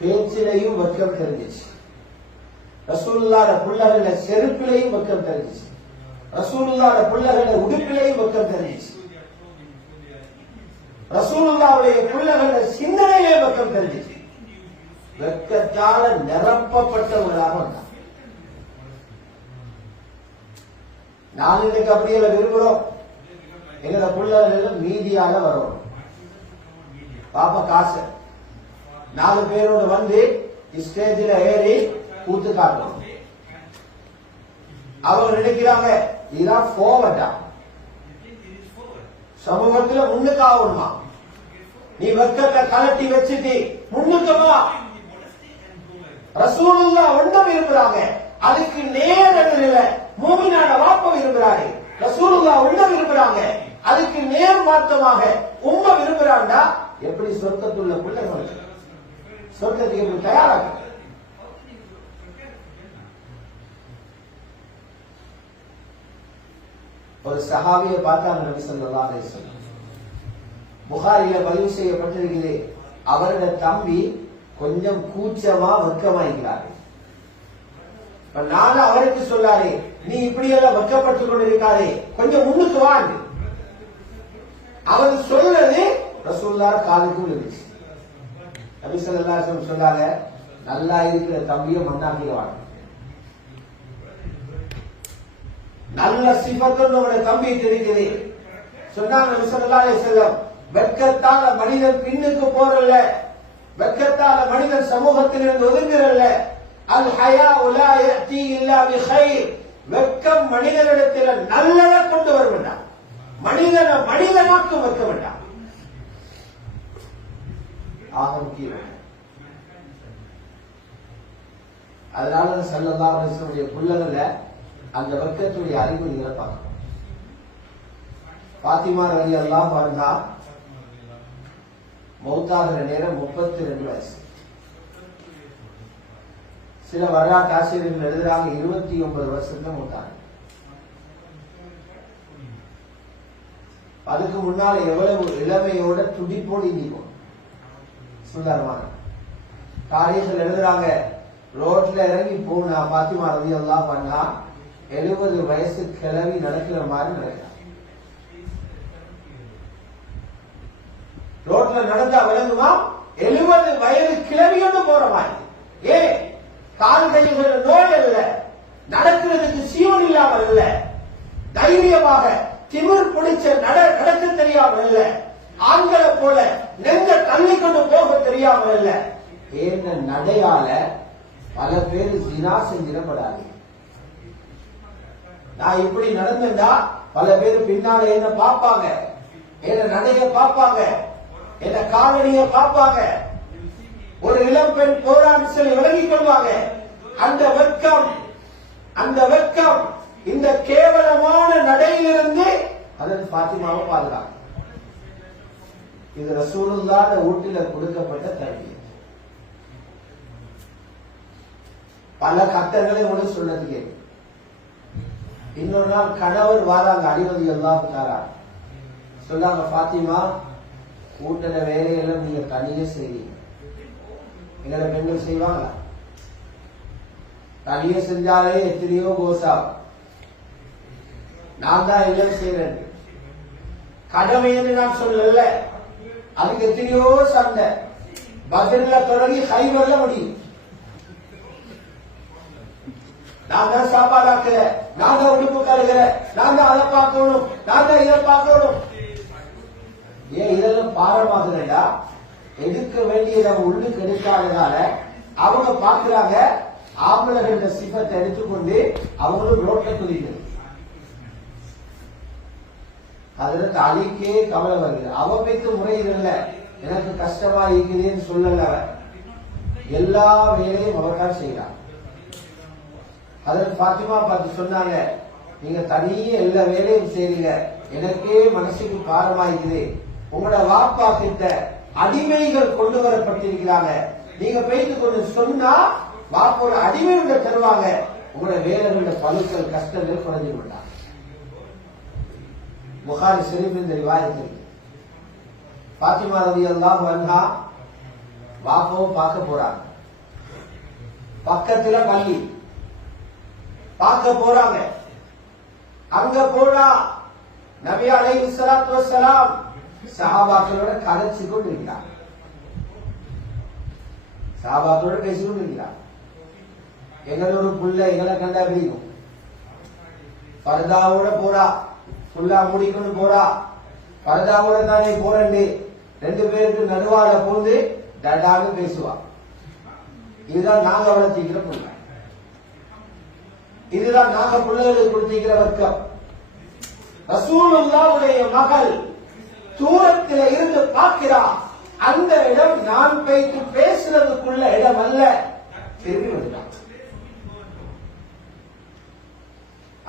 பேச்சிலையும் வெட்கம் தெரிஞ்சிச்சு, ரசூலுல்லாஹ் பிள்ளைகள செருப்பிலையும் வெட்கம் தெரிஞ்சிச்சு, ரசூலுல்லாஹ் பிள்ளைகள உடுப்பிலையும் வெட்கம் தெரிஞ்சிச்சு, ரசூலுல்லாஹ்வுடைய பிள்ளைகள சிந்தனையிலே வெட்கம் தெரிஞ்சிச்சு. வெட்கத்தால நிரப்பப்பட்டவர்களாக வந்தார். நான் இன்னைக்கு அப்படியே விரும்புறோம், எங்களோட பிள்ளைகள் மீடியால வரணும். பாப்பா காசு 4 பேரோட வந்து ஸ்டேஜில் ஏறி கூத்து காட்டணும். அவங்க நினைக்கிறாங்க இதுதான் போவட்டா, சமூகத்தில் முன்னுக்கு ஆகணுமா, நீ வெட்கத்தை கலட்டி வச்சுட்டு முன்னுக்கு வா. ரசூலுல்லாஹ் ஒன்றும் விரும்புறாங்க, அதுக்கு நேர மூமினான வாப்ப விரும்புறாரு. ரசூலுல்லாஹ் ஒன்றும் விரும்புறாங்க, அதுக்கு நேர் மாற்றமாக உம்ம விரும்புறாண்டா எப்படி சொர்க்கத்துள்ள பிள்ளைகள் சொர்க்கத்துக்கு எப்படி தயாராக? ஒரு சஹாபியை பார்த்தாங்க நபி ஸல்லல்லாஹு அலைஹி வஸல்லம். புகாரில பதிவு செய்யப்பட்டிருக்கிறது, அவருடைய தம்பி கொஞ்சம் கூச்சமா வெட்கமாயிருக்கிறாரு. நானும் அவருக்கு சொல்லாரு, நீ இப்படி எல்லாம் வெட்கப்பட்டுக் கொண்டிருக்காதே, கொஞ்சம் முன்னுக்கு வாண்டு. அவர் சொல்றது ரசூலுல்லாஹ் காதுக்கு விழுந்துச்சு. நபி ஸல்லல்லாஹு அலைஹி வஸல்லம் சொன்னாங்க, நல்லா இருக்கிற தம்பியை மண்ணாக்கிடுவாங்க. நல்ல சிபத்தோடு உங்களுடைய தம்பி தெரிகிறது சொன்னாங்க நபி ஸல்லல்லாஹு அலைஹி வஸல்லம். வெட்கத்தால மனிதன் பின்னுக்கு போறல்ல, வெட்கத்தால மனிதன் சமூகத்திலிருந்து ஒதுங்குறல்ல. அல் ஹயாஉ லா யஅதி இல்லா பிகைர். வெட்கம் மனிதனிடத்தில் நல்லதை கொண்டு வர வேண்டாம், மனிதனை மனிதனாக்க வைக்க வேண்டாம். ஆக முக்கியம். அதனால ஸல்லல்லாஹு அலைஹி வஸல்லம் பிள்ளைகள அந்த வெட்கத்துடைய அறிகுறிகளை பார்க்கணும். பாத்திமா ரலியல்லாஹு அன்ஹா மௌத்தாகிற நேரம் 32 வயசு. சில வரலாற்று ஆசிரியர்கள் எழுதுறாங்க 29 வருஷத்துல மூத்தாங்க. அதுக்கு முன்னால எவ்வளவு இளமையோட துடிப்போடு இந்திக்கும் சுந்தரமான தாரீഖில் எழுதுறாங்க, ரோட்ல இறங்கி போனா பாத்திமா ரலியல்லாஹு அன்ஹா 70 வயசு கிழவி நடக்கிற மாதிரி நடக்கிறாங்க. ரோட்ல நடந்தா விளங்குமா? 70 வயது கிழவியோடு போற மாதிரி. ஏன்? கால் கைகள் நோய் அல்ல, நடக்கிறதுக்கு சீவன் இல்லாமல் அல்ல, தைரியமாக திமிர் பிடிச்ச நடக்க தெரியாமல் அல்ல, ஆண்களை போல நெஞ்ச தள்ளி கொண்டு போக தெரியாமல் அல்ல. ஏன் நடையால பல பேர் ஜினா செஞ்சிடப்படாது. நான் இப்படி நடந்தா பல பேர் பின்னால என்ன பார்ப்பாங்க, என்ன நடைய பார்ப்பாங்க, என்ன காலனிய பார்ப்பாங்க. ஒரு இளம் பெண் போரான்னு சொல்லி விளங்கிக் கொள்வாங்க. அந்த வெட்கம் இந்த கேவலமான நடையிலிருந்து அதன் பாத்திமாவை பாதுகாக்கும். இது ரசூலுல்லாஹ் வீட்டில கொடுக்கப்பட்ட தர்பியத். பல கட்டங்களை உங்களுக்கு சொன்னதுக்கு இன்னொரு நாள் கணவர் வாராங்க, அலி ரலியல்லாஹு தஆலா சொன்னாங்க, பாத்திமா வீட்டுல வேலையெல்லாம் நீங்க தனியே செய்வீங்க. எங்களை பெண்கள் செய்வாங்க, தனியே செஞ்சாலே எத்தனையோ கோசா, நான் தான் எல்லாம் செய்யறேன். கடமைன்னு நான் சொல்லல, அதுக்கு எத்தனையோ சண்டை. பத்ரில தொடங்கி ஹைபர்ல முடியும். நான் தான் சாப்பாடு ஆக்குற, நான் தான் உடுப்பு கழுகிற, நான் தான் அதை பார்க்கணும், நான் தான் இதை பார்க்கணும். ஏன் இதெல்லாம் பாரமாகுறா? எடுக்க வேண்டிய நம்ம உள்ளுக்கு எடுக்காததால அவங்க பாக்குறாங்க, ஆம்பளை சிபத்தை எடுத்துக்கொண்டு அவங்களும் ரோட்ல குதிக்கிறது. அதுல அலிக்கே கவலை வருது. அவமைக்கு முறை இல்ல, எனக்கு கஷ்டமா இருக்குதுன்னு சொல்லல, எல்லா வேலையும் அவர்தான் செய்யறாங்க. அதில் பாத்திமா பார்த்து சொன்னாங்க, நீங்க தனியே எல்லா வேலையும் செய்றீங்க, எனக்கே மனசுக்கு பாரமாயிருக்குது. உங்களோட வாப்பா கிட்ட அடிமைகள் கொண்டு வரப்பட்டிருக்கிறாங்க, நீங்க போயிட்டு கொஞ்சம் சொன்னா வாப்போட அடிமைகள் தருவாங்க, உங்களோட வேலைகளோட பழுக்கள் கஷ்டங்கள் குறைஞ்சு விட்டாங்க. புகாரி ஷரீஃப் இந்த ரிவாயத்தில் பாத்திமா ரலியல்லாஹு அன்ஹா வாப்பாவும் பார்க்க போறாங்க. பக்கத்துல பள்ளி பார்க்க போறாங்க. அங்க போனா நபி அலைஹிஸ்ஸலாத்து வஸ்ஸலாம் சஹாபாக்களோட கதைச்சு கொண்டு இருக்கிறார். சஹாபாக்களோட பேசிக்கொண்டு இருக்கிறார். எங்களோட புள்ள எங்களை கண்டா பிடிக்கும், பர்தாவோட போறா, ஃபுல்லா மூடிக்கொண்டு போறா, பர்தாவோட தானே போறேன்னு 2 பேருக்கு நடுவால போந்து டடான்னு பேசுவா. இதுதான் நாங்க வளர்த்திக்கிற புள்ள, இதுதான் நாங்க பிள்ளைகளுக்கு கொடுத்திருக்கிற வர்க்கம். ரசூலுல்லாஹ்வுடைய மகள் தூரத்தில் இருந்து பார்க்கிறா, அந்த இடம் நான் போயிட்டு பேசுறதுக்குள்ள இடம் அல்ல, திரும்பி வந்துட்டான்.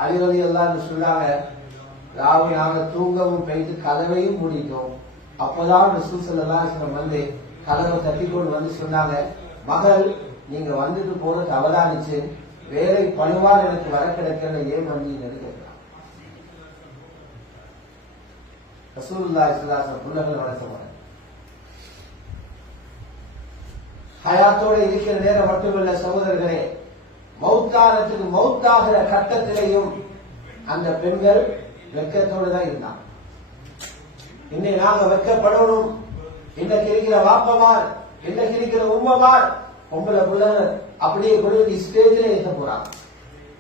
அலி ரலியல்லாஹு சொன்னாங்க, ராவு நாங்க தூங்கவும் போயிட்டு கதவையும் மூடிட்டோம். அப்பதான் ரசூல் ஸல்லல்லாஹு அலைஹி வஸல்லம் வந்து கதவை தட்டிக்கொண்டு வந்து சொன்னாங்க, மகள் நீங்க வந்துட்டு போற தவறானிச்சு, வேலை பழுவால் எனக்கு வர கிடைக்கல, ஏன் வந்தீங்க கேட்கிறான். ரசூலுல்லாஹி ஸல்லல்லாஹு அலைஹி வஸல்லம் புள்ளகள் வளர்த்தவங்க ஹயாத்தோட இருக்கிற நேரம் மட்டுமல்ல சகோதரர்களே, மௌத்தானத்துக்கு மௌத்தாகிற கட்டத்திலையும் அந்த பெண்கள் வெக்கத்தோடு தான் இருந்தாங்க. இன்னைக்கு நாங்க வெக்கப்படணும். இன்னைக்கு இருக்கிற வாப்பமார், இன்னைக்கு இருக்கிற உம்மமார் பொம்பளை பிள்ளைங்க அப்படியே கொண்டு ஸ்டேஜில் ஏற்ற போறாங்க,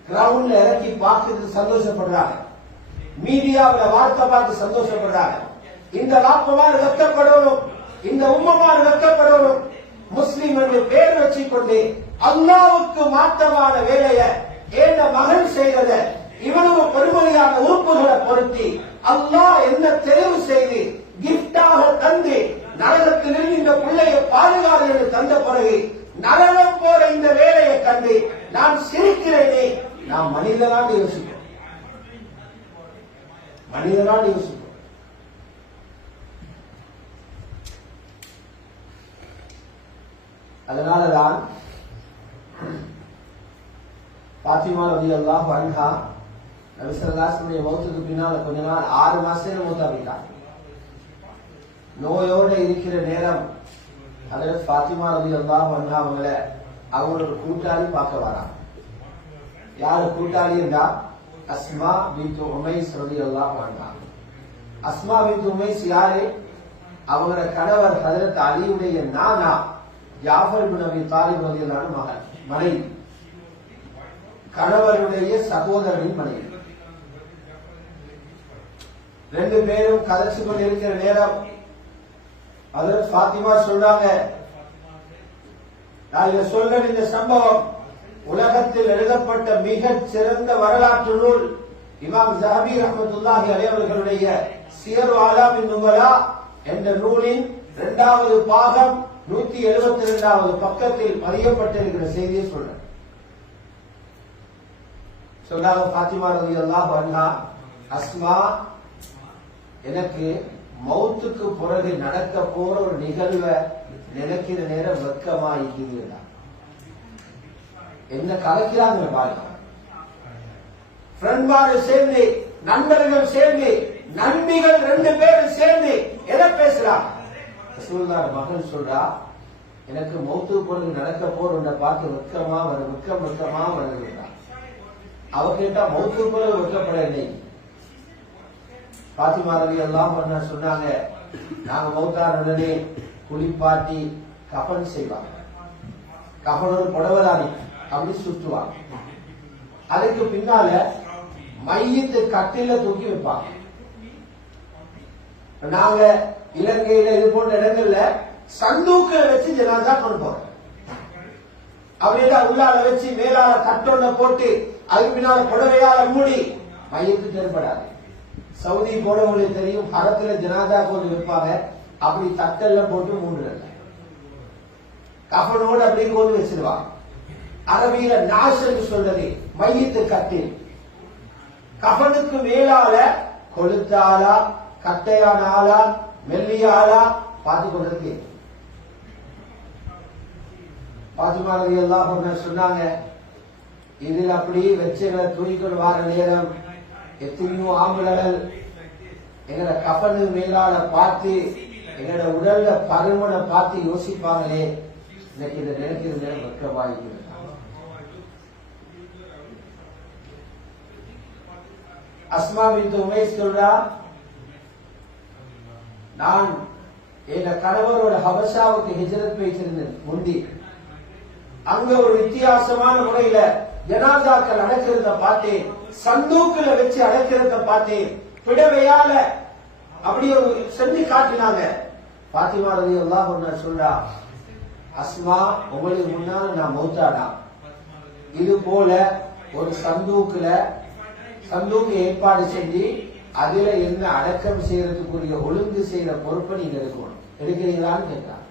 கிரவுண்ட்ல இறக்கி பார்த்து சந்தோஷப்படுறாங்க, மீடியாவில் வார்த்தை பார்த்து சந்தோஷப்படுறாங்க. இந்த வாப்பமார் வெக்கப்படணும், இந்த உம்மமார் வெக்கப்படணும். முஸ்லிம் என்று பேர் வச்சுக்கொண்டு அல்லாவுக்கு மாற்றமான வேலையை ஏன் மகன் செய்தத இவனும் பெருமதியான உறுப்புகளை பொருத்தி அல்லாஹ் என்ன தெரிவு செய்து கிஃப்டாக தந்து நரகத்திலிருந்து இந்த பிள்ளையை பாதுகாப்பு என்று தந்த பிறகு நரகம் போற இந்த வேலையை கண்டு நான் சிரிக்கிறேனே, நான் மனிதனாக யோசிப்போம், மனிதனாக யோசிப்போம். அதனாலதான் பாத்திமா ரலியல்லாஹு அன்ஹா நபி ஸல்லல்லாஹு அலைஹி வஸல்லம் மௌத்துக்கு பின்னால கொஞ்ச நாள் 6 மாசத்துல மௌத்தா போயிட்டாங்க. நோயோட இருக்கிற நேரம் அதுல ஃபாத்திமா ரலியல்லாஹு அன்ஹா அவங்களோட கூட்டாளி பார்க்க வராங்க. யாரு கூட்டாளி என்றா அஸ்மா பின்த் உமைஸ் ரலியல்லாஹு அன்ஹா. அஸ்மா பின்த் உமைஸ் யாரு? அவங்களோட கணவர் ஹஜ்ரத் அலியுடைய நானா ஜாஃபர் இப்னு அபி தாலிப் ரலியல்லாஹு மகன் மனைவி, கணவருடைய சகோதரனின் மனைவி. ரெண்டு பேரும் கதைச்சு கொண்டிருக்கிற நேரம் ஹஜ்ரத் ஃபாத்திமா சொல்றாங்க, நான் சொல்ற இந்த சம்பவம் உலகத்தில் எழுதப்பட்ட மிகச் சிறந்த வரலாற்று நூல் இமாம் ஸஹபி ரஹ்மத்துல்லாஹி அலைஹி அவர்களுடைய சியர் அலாமின் நுபலா என்ற நூலின் 2வது பாகம் 172வது பக்கத்தில் பதியப்பட்டிருக்கிற செய்தியை சொல்றேன். சொன்னாங்க ஃபாத்திமா ரலியல்லாஹு அன்ஹா, அஸ்மா, எனக்கு மௌத்துக்கு பிறகு நடக்க போற ஒரு நிகழ்வை நினைக்கிற நேரம் வெக்கமா இருக்குதுடா. என்ன கலக்கிறாங்க பாருங்க. ஃப்ரெண்ட்மார்கள் சேர்ந்து, நண்பர்கள் சேர்ந்து, நண்பிகள் 2 பேரும் சேர்ந்து எதை பேசுறாங்க? ரசூலுல்லாஹ் மகன் சொல்றா, எனக்கு மௌத்துக்கு பிறகு நடக்க போற பார்த்து வெக்கமா வருகிறா. அவ கேட்டா மௌத்துக்கு பிறகு வெக்கப்படவில்லை. ஃபாத்திமா ரலியல்லாஹு அன்ஹா சொன்னாங்க, நாங்க மௌத்தான உடனே குளிப்பாட்டி கஃன் செய்வாங்க. கஃனோட புடவதானி அப்படி சுற்றுவாங்க. அதுக்கு பின்னால மையத்து கட்டில தூக்கி வைப்பாங்க. நாங்க இலங்கையில இது போன்ற இடங்கள்ல சந்தூக்க வச்சு ஜனாதா கொண்டு போறோம். அப்படியே உள்ளால வச்சு மேலால கட்டொன்ன போட்டு அதுக்கு பின்னால புடவையால மூடி மையத்து தென்படாது. சவுதி போனவங்களுக்கு தெரியும், ஹரத்துல ஜனாதா கொண்டு வைப்பாங்க. அப்படி தட்டல்ல போட்டு மூடுறாங்க. கஃனோடு அப்படி கொண்டு வச்சிருவாங்க. அரபியில நாஷ் என்று சொல்றது மையத்து கட்டில். கஃனுக்கு மேலால கொளுத்தாலா, கட்டையான ஆளா, மெல்லிய ஆளா பார்த்து கொண்டிருக்கு. ஃபாத்திமா ரலியல்லாஹு அன்ஹா சொன்னாங்க, இதில் அப்படி வச்சுகளை துணிக்கொண்டு வார நேரம் எத்தனையோ ஆம்பளர்கள் எங்களை கஃனு மேலால பார்த்து எங்களோட உடல்ல பருமனை பார்த்து யோசிப்பாங்களே, இன்னைக்கு இதை நினைக்கிற நேரம் வெக்கமாயிருக்கிறது. அஸ்மா பின்த் உமைஸ் சொல்றா, நான் என் கணவரோட ஹபஷாவுக்கு ஹிஜ்ரத் போயிட்டிருந்தேன் முந்தி. அங்க ஒரு வித்தியாசமான முறையில ஜனாசாக்கள் அடக்கிறத பார்த்தேன், சந்தூக்குல வச்சு அடக்கிறத பார்த்தேன், பிடவையால அப்படி ஒரு செஞ்சு காட்டினாங்க. ஃபாத்திமா ரலியல்லாஹு அன்ஹா சொல்றா, அஸ்மா, உங்களுக்கு முன்னால நான் மௌத்தானா இது போல ஒரு சந்தூக்கு ஏற்பாடு செஞ்சு அதுல என்ன அடக்கம் செய்யறதுக்குரிய ஒழுங்கு செய்யற பொறுப்பை நீங்க எடுக்கிறீங்களான்னு கேட்டாங்க.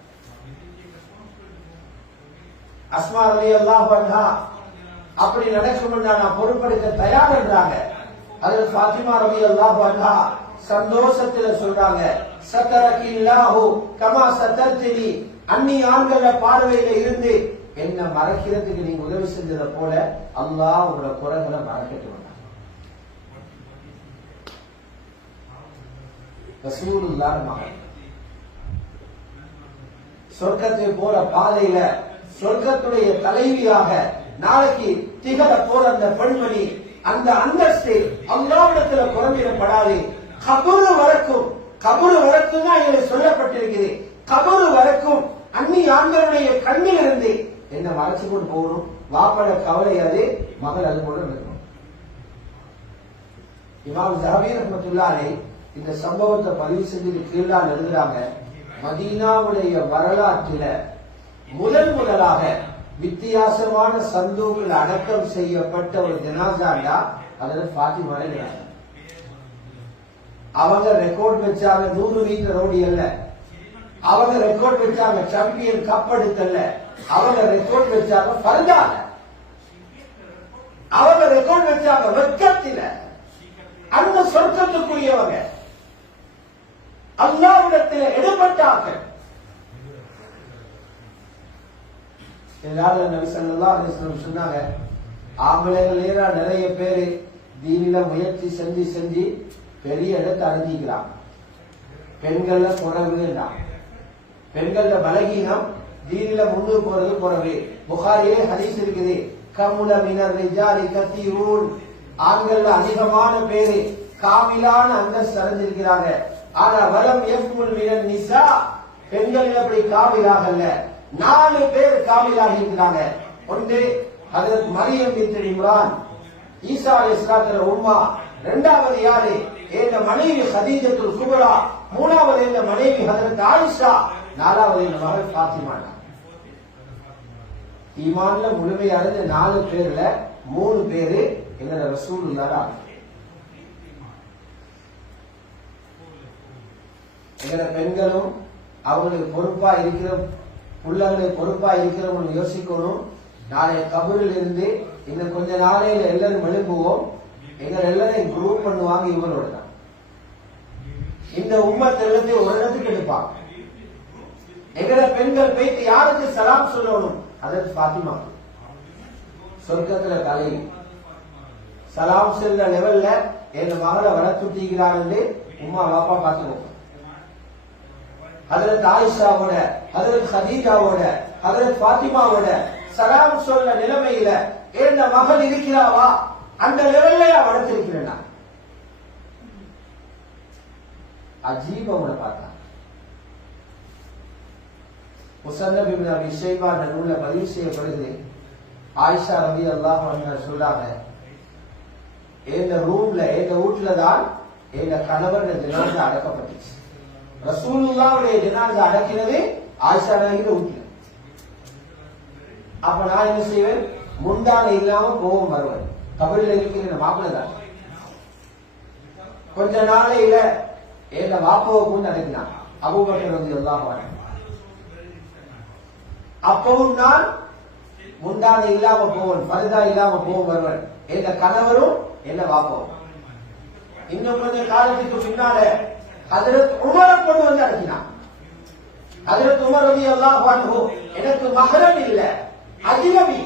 அஸ்மா ரலியல்லாஹு அன்ஹா அப்படி நடக்கும்னா நான் பொறுப்பெடுக்க தயார் என்றாங்க. அதில் ஃபாத்திமா ரலியல்லாஹு அன்ஹா சந்தோஷத்துல சொல்றாங்க, சதரகில்லாஹு கமா சதர்தினி, அன்னி ஆண்கள பார்வையில இருந்து என்ன மறைக்கிறதுக்கு நீங்க உதவி செஞ்சதை போல அல்லாஹ் உங்களோட குறைகளை மறைக்கட்டும். ரசூலுல்லாஹ் மகன் சொர்க்கத்தை போற பாதையில சொர்க்கத்துடைய தலைவியாக நாளைக்கு திகழ போற அந்த பெண்மணி, அந்த அந்தஸ்து அல்லாஹ்விடத்துல குறைந்திடப்படாது. கபரு வரைக்கும் தான் எங்களுக்கு சொல்லப்பட்டிருக்கிறது. கபரு வரைக்கும் அன்னி ஆண்களுடைய கண்ணில் இருந்து என்ன மறைச்சு கொண்டு போகணும். வாப்பட கவலை அது, மகள் அது போல இருக்கணும். இமாம் ஸஹபி ரஹ்மத்துல்லாஹி அலைஹி இந்த சம்பவத்தை பதிவு செஞ்சு கீழா எழுதுறாங்க, மதீனாவுடைய வரலாற்றில முதலாக வித்தியாசமான சந்தூக்கில் அடக்கம் செய்யப்பட்ட ஒரு ஜனாசாண்டா அதுல ஃபாத்திமா ஜனாசா. அவங்க ரெக்கார்ட் வச்சாங்க 100 மீட்டர் ஓடி அல்ல, அவங்க ரெக்கார்ட் வச்சாங்க சாம்பியன் கப் எடுத்தல்ல, அவங்க ரெக்கார்ட் வச்சாங்க ஃபர்தால, அவங்க ரெக்கார்ட் வச்சாங்க வெட்கத்தில. அந்த சொர்க்கத்துக்குரியவங்க அல்லாஹ்விடத்தில் எடுபட்டார்கள். நபி ஸல்லல்லாஹு அலைஹி வஸல்லம் சொன்னாங்க, ஆம்பளைகள் நிறைய பேரு தீனில முயற்சி செஞ்சு பெரிய இடத்தை அடைஞ்சிக்கிறாங்க. பெண்கள்ல குறைவுதான். பெண்கள பலகீனம் தீனில முன்னுக்கு போறது போறது. புகாரியே ஹதீஸ் இருக்குது, கமுல மினர் ரிஜாலி கதீரூன், ஆண்கள் அதிகமான பேரு காமிலான அந்தஸ்து அடைஞ்சிருக்கிறாங்க. ஆனா வலம் யக்முல் மினன் நிசா, பெண்கள் அப்படி காமிலாகல்ல. 4 பேர் காமிலாகி இருக்கிறாங்க. ஒன்று ஹஜ்ரத் மரியம் பின்த் இம்ரான், ஈசா அலைஹிஸ்ஸலாத்துல உம்மா. இரண்டாவது யாரு? என்ற மனைவி ஹதீஜத்துல் குப்ரா. மூணாவது என்ற மனைவி ஹஜ்ரத் ஆயிஷா. நாலாவது என்ற மகள் ஃபாத்திமா. ஈமான்ல முழுமையடைஞ்ச 4 பேர்ல 3 பேரு எங்க ரசூலுல்லாஹ். எங்க பெண்களும் அவங்களுக்கு பொறுப்பா இருக்கிற உள்ளவங்களுக்கு பொறுப்பா இருக்கிறவங்க யோசிக்கணும். நாளைய கபூரில் இருந்து இன்னும் கொஞ்ச நாளையில எல்லாரும் எழுப்புவோம். எங்க எல்லாரையும் குரூப் பண்ணுவாங்க இவங்களோட தான். இந்த உம்மத் எல்லாத்தையும் ஒரு இடத்துக்கு எடுப்பாங்க. எங்கட பெண்கள் போயிட்டு யாருக்கு சலாம் சொல்லணும்? அதற்கு ஃபாத்திமா சொர்க்கத்துல தலை சலாம் செல்ற லெவல்ல என் மகளை வளர்த்துட்டீங்களான்னு உம்மா பாப்பா பார்த்துக்கோங்க. ஹஜ்ரத் ஆயிஷாவோட, ஹஜ்ரத் ஹதீஜாவோட, ஹஜ்ரத் ஃபாத்திமாவோட சலாம் சொல்ல நிலைமையில என் மகள் இருக்கிறாவா? அந்த லெவல்ல வளர்த்திருக்கிறேன். அஜீப் அவங்கள பார்த்தா முஸன்னஃப் இப்னு அபீ ஷைபா நூல்ல பதிவு செய்யப்படுது. ஆயிஷா ரலியல்லாஹு அன்ஹா சொல்றாங்க, இந்த ரூம்ல இந்த வீட்டுல தான் எங்க கணவர் ஜனாஸா அடக்கப்பட்டுச்சு. ரசூலுல்லாஹ்வுடைய ஜனாஸா அடக்கினது ஆயிஷா நாயகியோட வீட்டுல. அப்ப நான் என்ன செய்வேன்? முந்தான இல்லாம போவோம் வருவேன். கபரில் இருக்கிற மாப்பிள்ளை தான். கொஞ்ச நாளையில எங்க வாப்பாவை கொண்டு அடக்கினான் அபூபக்கர் ரலியல்லாஹு அன்ஹு. அப்பவும் நான் முந்தான இல்லாம போவன், பரிதா இல்லாம போவோம் வருவன். எங்க கணவரும் என்ன வாப்போம். இன்னும் கொஞ்ச காலத்துக்கு பின்னால ஹஜ்ரத் உமரை கொண்டு வந்து அடக்கினான். ஹஜ்ரத் உமர் ரலியல்லாஹு அன்ஹு எனக்கு மஹரம் இல்ல, அஜ்னபி,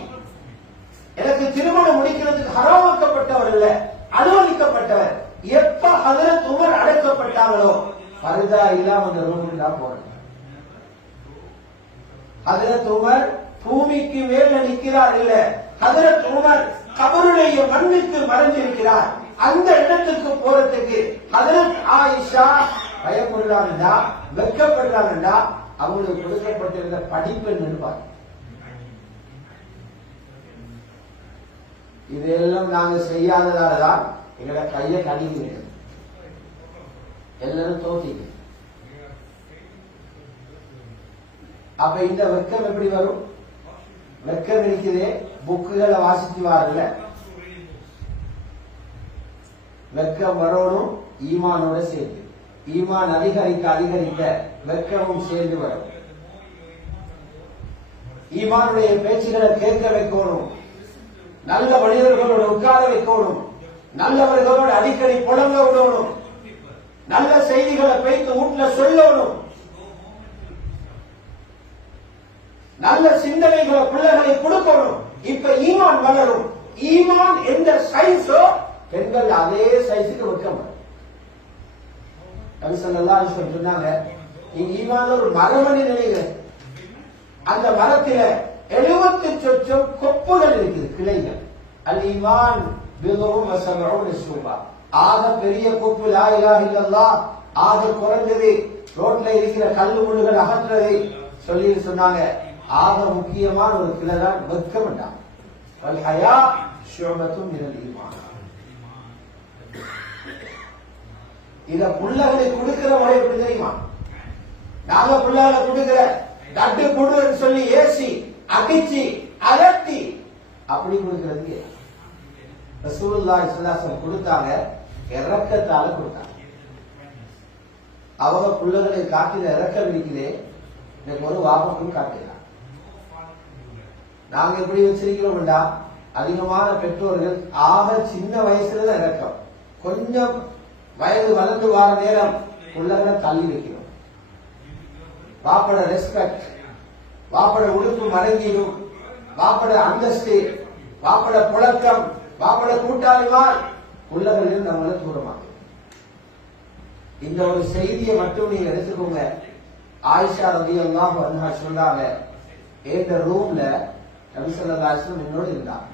எனக்கு திருமணம் முடிக்கிறதுக்கு ஹராமாக்கப்பட்டவர் இல்ல, அனுமதிக்கப்பட்டவர். எப்ப ஹஜ்ரத் உமர் அடக்கப்பட்டாங்களோ பரிதா இல்லாம அந்த ரூமுக்கு தான் போறேன். ஹஜ்ரத் உமர் பூமிக்கு மேல நிற்கிறார் இல்ல, ஹஜ்ரத் உமர் கபருடைய மண்ணுக்கு மறைஞ்சிருக்கிறார். அந்த இடத்துக்கு போறதுக்கு ஹஜ்ரத் ஆயிஷா பயப்படுறாங்கடா, வெட்கப்படுறாங்கடா. அவங்களுக்கு கொடுக்கப்பட்டிருந்த படிப்பு நினைப்பாங்க. இதெல்லாம் நாங்க செய்யாததாலதான் எங்களை கையை கடிக்கிறது. எல்லாரும் தோட்டிங்க. அப்ப இந்த வெக்கம் எப்படி வரும்? வெக்கம் இருக்குதே, புக்குகளை வாசித்து வாருல. வெக்கம் வரணும் ஈமானோட சேர்ந்து. ஈமான் அதிகரிக்க அதிகரிக்க வெக்கமும் சேர்ந்து வரும். ஈமானுடைய பேச்சுகளை கேட்க வைக்கணும். நல்ல மனிதர்களோட உட்கார வைக்கணும். நல்லவர்களோட அடிக்கடி புலங்க விடணும். நல்ல செய்திகளை பேய்த்து வீட்டுல சொல்லணும். நல்ல சிந்தனைகளை பிள்ளைகளை கொடுக்கணும். இப்ப ஈமான் வளரும். ஈமான் எந்த சைஸோ பெண்கள் அதே சைஸுக்கு வைக்க. நபி ஸல்லல்லாஹு அலைஹி வஸல்லம் சொன்னாங்க, இங்க ஈமான் ஒரு மரமணி நிலையில, அந்த மரத்தில 70 சொச்சம் கொப்புகள் இருக்குது, கிளைகள். அல் ஈமான் பிதுவும் வஸபஊன ஷுபா. ஆக பெரிய கொப்பு லா இலாஹ இல்லல்லாஹ். ஆக குறைஞ்சது ரோட்ல இருக்கிற கல்லு முள்ளுகள் அகற்றதை சொல்லி சொன்னாங்க. ஆக முக்கியமான ஒரு கிளை தான் வெட்கம். வல் ஹயா ஷுபத்தும் மினல் ஈமான். இத புள்ளகளை கொடுக்கிற முறை எப்படி தெரியுமா? நாங்க புள்ளகளை கொடுக்கிற தட்டு கொடுன்னு சொல்லி ஏசி அடிச்சு அலட்டி அப்படி கொடுக்கிறது. ரசூலுல்லாஹி ஸல்லல்லாஹு அலைஹி வஸல்லம் கொடுத்தாங்க, இரக்கத்தால கொடுத்தாங்க. அவங்க புள்ளகளை காட்டின இரக்கம் இருக்குதே, எனக்கு ஒரு வாபத்தும் காட்டுகிறார். நாங்க எப்படி வச்சிருக்கிறோம்டா, அதிகமான பெற்றோர்கள் ஆக சின்ன வயசுல இரக்கம், கொஞ்சம் வயது வளர்ந்து வார நேரம் புள்ளகளை தள்ளி வைக்கிறோம். வாப்பட ரெஸ்பெக்ட், வாப்பட உடுப்பு மடங்கிடும், வாப்பட அந்தஸ்து, வாப்பட புழக்கம், வாப்பட கூட்டாளிமார் புள்ளகளில் நம்மளை தூரமாக. இந்த ஒரு செய்தியை மட்டும் நீங்க எடுத்துக்கோங்க. ஆயிஷா ரலியல்லாஹு அன்ஹா சொல்றாங்க, இந்த ரூம்ல நபி ஸல்லல்லாஹு அலைஹி வஸல்லம் என்னோட இருந்தாங்க.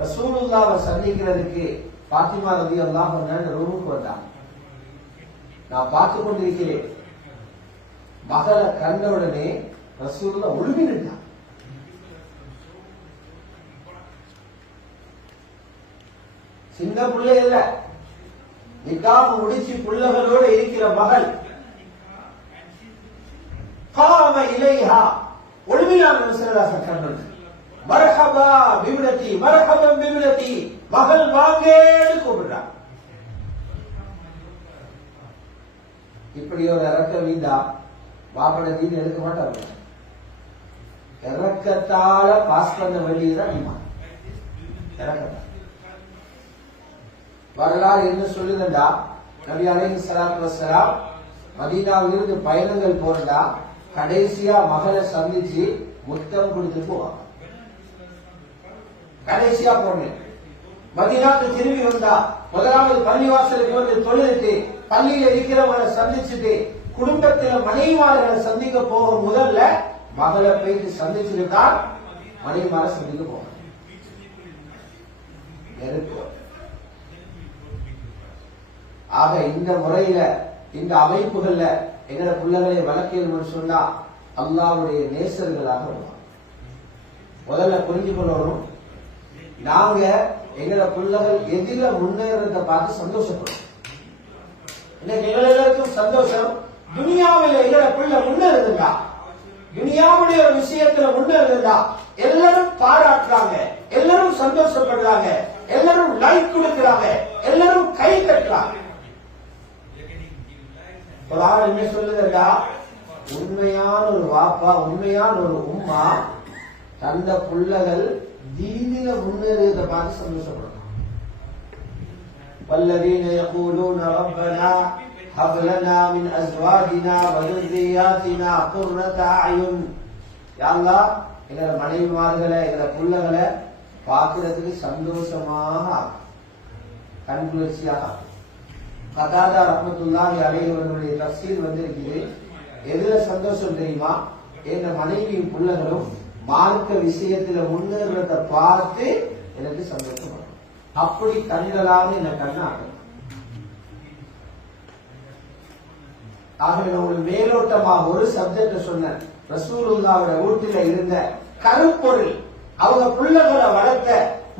ரசூலுல்லாஹ்வை சந்திக்கிறதுக்கு பாத்திமா ரலியல்லாஹு அன்ஹா இந்த ரூமுக்கு வந்தாங்க. நான் பார்த்து கொண்டிருக்கிறேன். மகளை கண்ட உடனே ரசூலுல்லாஹ் ஒழுங்கிட்டாங்க. சின்ன பிள்ளை இல்ல, நிக்காஹ் முடிச்சு பிள்ளைகளோட இருக்கிற மகள் காம இலைஹா ஒழுங்கினாங்க. மர்ஹபா பிப்னதி மர்ஹபன் பிப்னதி, மகள் வாங்கேன்னு கூப்பிடுறாங்க. இப்படி ஒரு இறக்க வீந்தா வாப்பட தீன் எடுக்க மாட்டாங்க. இறக்கத்தால பாஸ் பண்ண வேண்டியதுதான் நீமா இறக்கத்தான். வரலாறு என்ன சொல்லுதா, நபி அலைஹிஸ்ஸலாத்து வஸ்ஸலாம் மதீனாவிலிருந்து பயணங்கள் போறதா கடைசியா மகளை சந்திச்சு முத்தம் கொடுத்து போவாங்க. கடைசியா போனேன் மதீனாவுக்கு திரும்பி வந்தா முதலாவது பள்ளிவாசலுக்கு வந்து தொழுது பள்ளியில இருக்கிறவங்களை சந்திச்சுட்டு குடும்பத்தில மனைவிமார்களை சந்திக்க போக முதல்ல மகளை போயிட்டு சந்திச்சுதான் மனைவிமாரை சந்திக்க போக நெருப்பு. ஆக இந்த முறையில இந்த அமைப்புகள்ல எங்கட பிள்ளைகளை வளர்க்கணும்னு சொன்னா அல்லாஹ்வுடைய நேசர்களாக வருவாங்க. முதல்ல புரிஞ்சு கொள்ளணும், நாங்க எங்கட பிள்ளைகள் எதிர முன்னேறத பார்த்து சந்தோஷப்படும். இன்னைக்கு எல்லாருக்கும் சந்தோஷம், துனியாவில் எங்கட பிள்ளை முன்னேறுதா, துனியாவுடைய ஒரு விஷயத்துல முன்னேறுதா எல்லாரும் பாராட்டுறாங்க, எல்லாரும் சந்தோஷப்படுறாங்க, எல்லாரும் லைக் கொடுக்கிறாங்க, எல்லாரும் கை தட்டுறாங்க. என்ன சொல்லுதா, உண்மையான ஒரு வாப்பா உண்மையான ஒரு உம்மா தந்த பிள்ளைகள் தீனில முன்னேறத பார்த்து சந்தோஷப்படுறாங்க. வல்லதீன யகூலூன ரப்பனா ஹப் லனா மின் அஸ்வாஜினா வ ذُرِّيَّاتِنَا قُرَّةَ அயுன். யா அல்லாஹ், எங்க மனைவிமார்களை எங்க பிள்ளைகளை பார்க்கிறதுக்கு சந்தோஷமாக கண்குளிர்ச்சியாக. கதாதா ரஹ்மத்துல்லாஹி அலைஹி அவர்களுடைய தஃசீர் வந்திருக்குது. எதுல சந்தோஷம் தெரியுமா, எங்க மனைவியும் பிள்ளைகளும் மார்க்க விஷயத்துல முன்னேறத பார்த்து எனக்கு சந்தோஷம் வரும். அப்படி கண்களாக என்ன கண்ணாகும். ஆகவே உங்களுக்கு மேலோட்டமாக ஒரு சப்ஜெக்ட் சொன்ன, ரசூலுல்லாஹ்வோட வீட்டில இருந்த கருப்பொருள், அவங்க பிள்ளைகளை வளர்த்த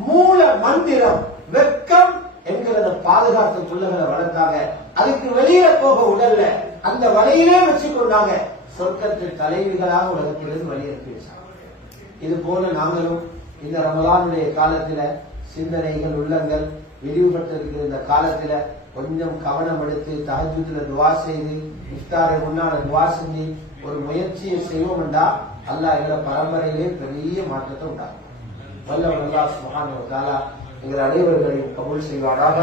மூல மந்திரம் வெக்கம் என்கிறத பாதுகாத்து பிள்ளைகளை வளர்த்தாங்க. அதுக்கு வெளியே போக உடல்ல அந்த வலையிலே வச்சு கொண்டாங்க. சொர்க்கத்து தலைவிகளாக உலகத்திலிருந்து வெளியேற்றி வச்சாங்க. இது போல நாங்களும் இந்த ரமலானுடைய காலத்துல சிந்தனைகள் உள்ளங்கள் விரிவுபட்டிருக்கிற இந்த காலத்துல கொஞ்சம் கவனம் எடுத்து தஹஜ்ஜுதுல துஆ செய்து இஃப்தாரை முன்னால துஆ செஞ்சு ஒரு முயற்சியை செய்வோம் என்றா அல்லாஹ் எங்களோட பரம்பரையிலே பெரிய மாற்றத்தை உண்டாகும். வல்லவன் அல்லாஹ் சுப்ஹானஹு வ தஆலா எங்கள் அனைவர்களையும் கபூல் செய்வாராக.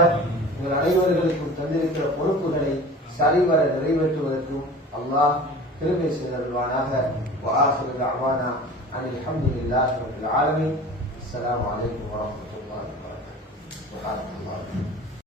எங்கள் அனைவர்களுக்கும் தந்திருக்கிற பொறுப்புகளை சரிவர நிறைவேற்றுவதற்கும் அல்லாஹ் கிருபை செய்தருள்வானாக. وآخر دعوانا أن الحمد لله رب العالمين. السلام عليكم ورحمة الله وبركاته. سبحانك اللهم